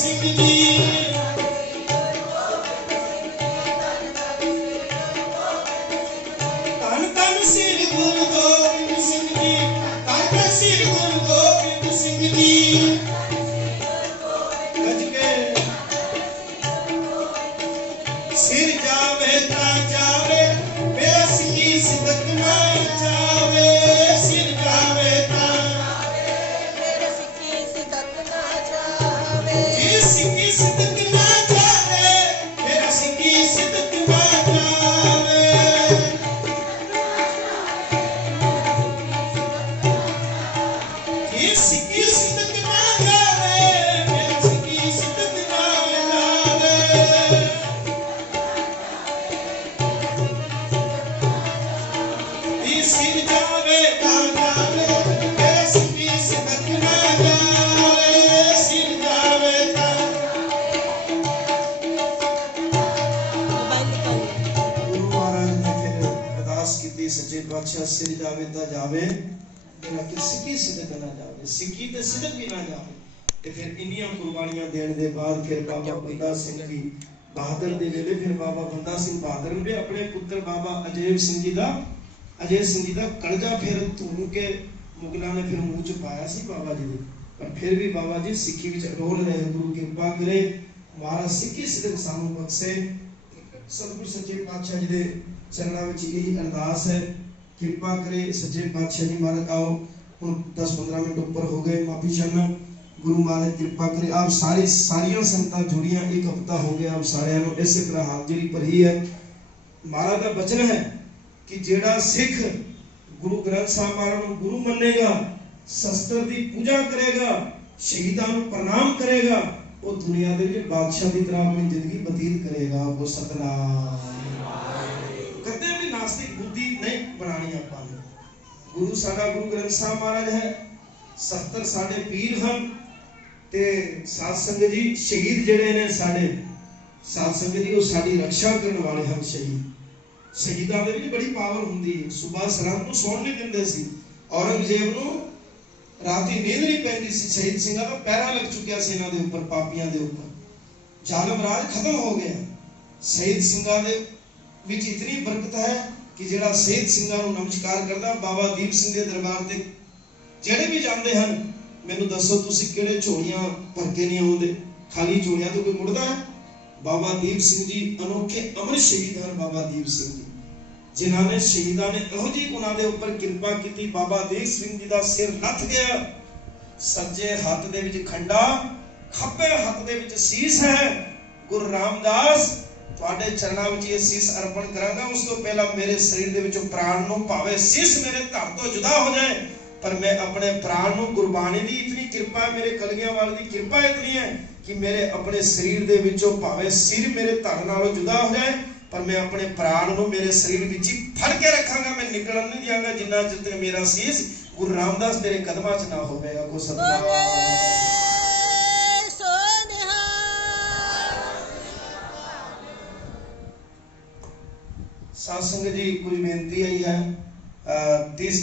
ਜਾਵੇ, ਜਿਹੜਾ ਕਿ ਸਿੱਖੀ ਸਿਦਕ ਨਾ ਜਾਵੇ, ਸਿੱਖੀ ਤੇ ਸਿਦਕ ਵੀ ਨਾ ਜਾਵੇ। ਤੇ ਫਿਰ ਇੰਨੀਆਂ ਕੁਰਬਾਨੀਆਂ ਦੇਣ ਦੇ ਬਾਅਦ ਫਿਰ ਬਾਬਾ ਬੰਦਾ ਸਿੰਘ ਜੀ ਬਹਾਦਰ ਦੇ ਵੇਲੇ ਫਿਰ ਬਾਬਾ ਬੰਦਾ ਸਿੰਘ ਬਹਾਦਰ ਨੇ ਆਪਣੇ ਪੁੱਤਰ ਬਾਬਾ ਅਜੈ ਸਿੰਘ ਜੀ ਦਾ ਕਲਜਾ ਫਿਰ ਧੂਮ ਕੇ ਮੁਗਲਾਂ ਨੇ ਫਿਰ ਮੂੰਹ ਚ ਪਾਇਆ ਸੀ ਬਾਬਾ ਜੀ ਦੇ। ਪਰ ਫਿਰ ਵੀ ਬਾਬਾ ਜੀ ਸਿੱਖੀ ਵਿੱਚ ਅਡੋਲ ਰਹੇ। ਗੁਰੂ ਕਿਰਪਾ ਕਰੇ, ਮਹਾਰਾਜ ਸਿੱਖੀ ਸਿਦਕ ਸਾਨੂੰ ਬਖਸ਼ੇ। ਸਤਿਗੁਰ ਸੱਚੇ ਪਾਤਸ਼ਾਹ ਜੀ ਦੇ ਚਰਨਾਂ ਵਿੱਚ ਇਹੀ ਅਰਦਾਸ ਹੈ, ਕਿਰਪਾ ਕਰੇ ਸੱਚੇ ਪਾਤਸ਼ਾਹ ਜੀ। ਮਹਾਰਾਜ ਆਓ ਹੁਣ 10-15 ਮਿੰਟ ਉੱਪਰ ਹੋ ਗਏ, ਮਾਫੀ ਚਾਹੁੰਦਾ। ਗੁਰੂ ਮਹਾਰਾਜ ਕਿਰਪਾ ਕਰੇ, ਆਪ ਸਾਰੀਆਂ ਸੰਗਤਾਂ ਜੁੜੀਆਂ, ਇੱਕ ਹਫ਼ਤਾ ਹੋ ਗਿਆ ਆਪ ਸਾਰਿਆਂ ਨੂੰ ਇਸੇ ਤਰ੍ਹਾਂ ਹਾਜ਼ਰੀ ਭਰੀ ਹੈ। ਮਹਾਰਾਜ ਦਾ ਬਚਨ ਹੈ ਕਿ ਜਿਹੜਾ ਸਿੱਖ ਗੁਰੂ ਗ੍ਰੰਥ ਸਾਹਿਬ ਮਹਾਰਾਜ ਨੂੰ ਗੁਰੂ ਮੰਨੇਗਾ, ਸ਼ਸਤਰ ਦੀ ਪੂਜਾ ਕਰੇਗਾ, ਸ਼ਹੀਦਾਂ ਨੂੰ ਪ੍ਰਣਾਮ ਕਰੇਗਾ, ਉਹ ਦੁਨੀਆ ਦੇ ਵਿੱਚ ਬਾਦਸ਼ਾਹ ਦੀ ਤਰ੍ਹਾਂ ਆਪਣੀ ਜ਼ਿੰਦਗੀ ਬਤੀਤ ਕਰੇਗਾ। ਉਹ ਸਤਨਾਮ। ਕਦੇ ਵੀ ਨਾਸਤਿਕ ਬੁੱਧੀ ਨਹੀਂ ਬਣਾਣੀ ਆਪਾਂ ਨੂੰ। ਗੁਰੂ ਸਾਡਾ ਗੁਰੂ ਗ੍ਰੰਥ ਸਾਹਿਬ ਮਹਾਰਾਜ ਹੈ, 70 ਸਾਡੇ ਪੀਰ ਹਨ ਤੇ ਸਾਧ ਸੰਗਤ ਜੀ ਸ਼ਹੀਦ ਜਿਹੜੇ ਨੇ ਸਾਡੇ ਸਾਧ ਸੰਗਤ ਜੀ, ਉਹ ਸਾਡੀ ਰੱਖਿਆ ਕਰਨ ਵਾਲੇ ਹਨ। ਸ਼ਹੀਦਾਂ ਦੇ ਵਿੱਚ ਬੜੀ ਪਾਵਰ ਹੁੰਦੀ ਹੈ। ਸੁਬਹ ਸਰਹੰਦ ਨੂੰ ਸੌਣ ਨਹੀਂ ਦਿੰਦੇ ਸੀ, ਔਰੰਗਜ਼ੇਬ ਨੂੰ ਰਾਤੀ ਨੀਂਦ ਨਹੀਂ ਪੈਂਦੀ ਸੀ। ਸ਼ਹੀਦ ਸਿੰਘਾਂ ਦਾ ਪਹਿਰਾ ਲੱਗ ਚੁੱਕਿਆ ਸੀ ਇਹਨਾਂ ਦੇ ਉੱਪਰ, ਪਾਪੀਆਂ ਦੇ ਉੱਪਰ। ਜ਼ਾਲਮ ਰਾਜ ਖਤਮ ਹੋ ਗਿਆ। ਸ਼ਹੀਦ ਸਿੰਘਾਂ ਦੇ ਵਿੱਚ ਇਤਨੀ ਬਰਕਤ ਹੈ ਕਿ ਜਿਹੜਾ ਸ਼ਹੀਦ ਸਿੰਘਾਂ ਨੂੰ ਨਮਸਕਾਰ ਕਰਦਾ, ਬਾਬਾ ਦੀਪ ਸਿੰਘ ਦੇ ਦਰਬਾਰ ਤੇ ਜਿਹੜੇ ਵੀ ਜਾਂਦੇ ਹਨ, ਮੈਨੂੰ ਦੱਸੋ ਤੁਸੀਂ ਕਿਹੜੇ ਝੋਲੀਆਂ ਭਰ ਕੇ ਨਹੀਂ ਆਉਂਦੇ? ਖਾਲੀ ਝੋਲੀਆਂ ਤੋਂ ਕੋਈ ਮੁੜਦਾ ਹੈ? ਬਾਬਾ ਦੀਪ ਸਿੰਘ ਜੀ ਅਨੋਖੇ ਅਮਰ ਸ਼ਹੀਦ ਹਨ। ਬਾਬਾ ਦੀਪ ਸਿੰਘ ਜੀ ਜਿਨ੍ਹਾਂ ਨੇ ਸ਼ਹੀਦਾਂ ਨੇ ਇਹੋ ਜਿਹੀ ਉਹਨਾਂ ਦੇ ਉੱਪਰ ਕਿਰਪਾ ਕੀਤੀ। ਬਾਬਾ ਦੀਪ ਸਿੰਘ ਜੀ ਦਾ ਸਿਰ ਲੱਥ ਗਿਆ, ਸੱਜੇ ਹੱਥ ਦੇ ਵਿੱਚ ਖੰਡਾ, ਖੱਬੇ ਹੱਥ ਦੇ ਵਿੱਚ ਸੀਸ ਹੈ। ਗੁਰੂ ਰਾਮਦਾਸ ਤੁਹਾਡੇ ਚਰਨਾਂ ਵਿੱਚ ਇਹ ਸੀਸ ਅਰਪਣ ਕਰਾਂਗਾ। ਉਸ ਤੋਂ ਪਹਿਲਾਂ ਮੇਰੇ ਸਰੀਰ ਦੇ ਵਿੱਚੋਂ ਪ੍ਰਾਣ ਨੂੰ, ਭਾਵੇਂ ਸੀਸ ਮੇਰੇ ਧੜ ਤੋਂ ਜੁਦਾ ਹੋ ਜਾਏ, ਪਰ ਮੈਂ ਆਪਣੇ ਪ੍ਰਾਣ ਨੂੰ, ਗੁਰਬਾਣੀ ਦੀ ਇਤਨੀ ਕਿਰਪਾ ਹੈ, ਮੇਰੇ ਕਲਗੀਆਂ ਵਾਲੇ ਦੀ ਕਿਰਪਾ ਇਤਨੀ ਹੈ ਕਿ ਮੇਰੇ ਆਪਣੇ ਸਰੀਰ ਦੇ ਵਿੱਚੋਂ ਭਾਵੇਂ ਸਿਰ ਮੇਰੇ ਧੜ ਨਾਲੋਂ ਜੁਦਾ ਹੋ ਜਾਏ, ਪਰ ਮੈਂ ਆਪਣੇ ਪ੍ਰਾਣ ਨੂੰ ਮੇਰੇ ਸਰੀਰ ਵਿੱਚ ਹੀ ਫੜ ਕੇ ਰੱਖਾਂਗਾ। ਮੈਂ ਨਿਕਲਣ ਨਹੀਂ ਦਿਆਂਗਾ ਜਿੰਨਾ ਚਿਰ ਤੱਕ ਮੇਰਾ ਸੀਸ ਗੁਰੂ ਰਾਮਦਾਸ ਮੇਰੇ ਕਦਮਾਂ 'ਚ ਨਾ ਹੋਵੇਗਾ। ਕੋ ਸਤਨਾਮ। ਸਾਧ ਸੰਗਤ ਜੀ, ਕੁਝ ਬੇਨਤੀ ਆਈ ਹੈ। 30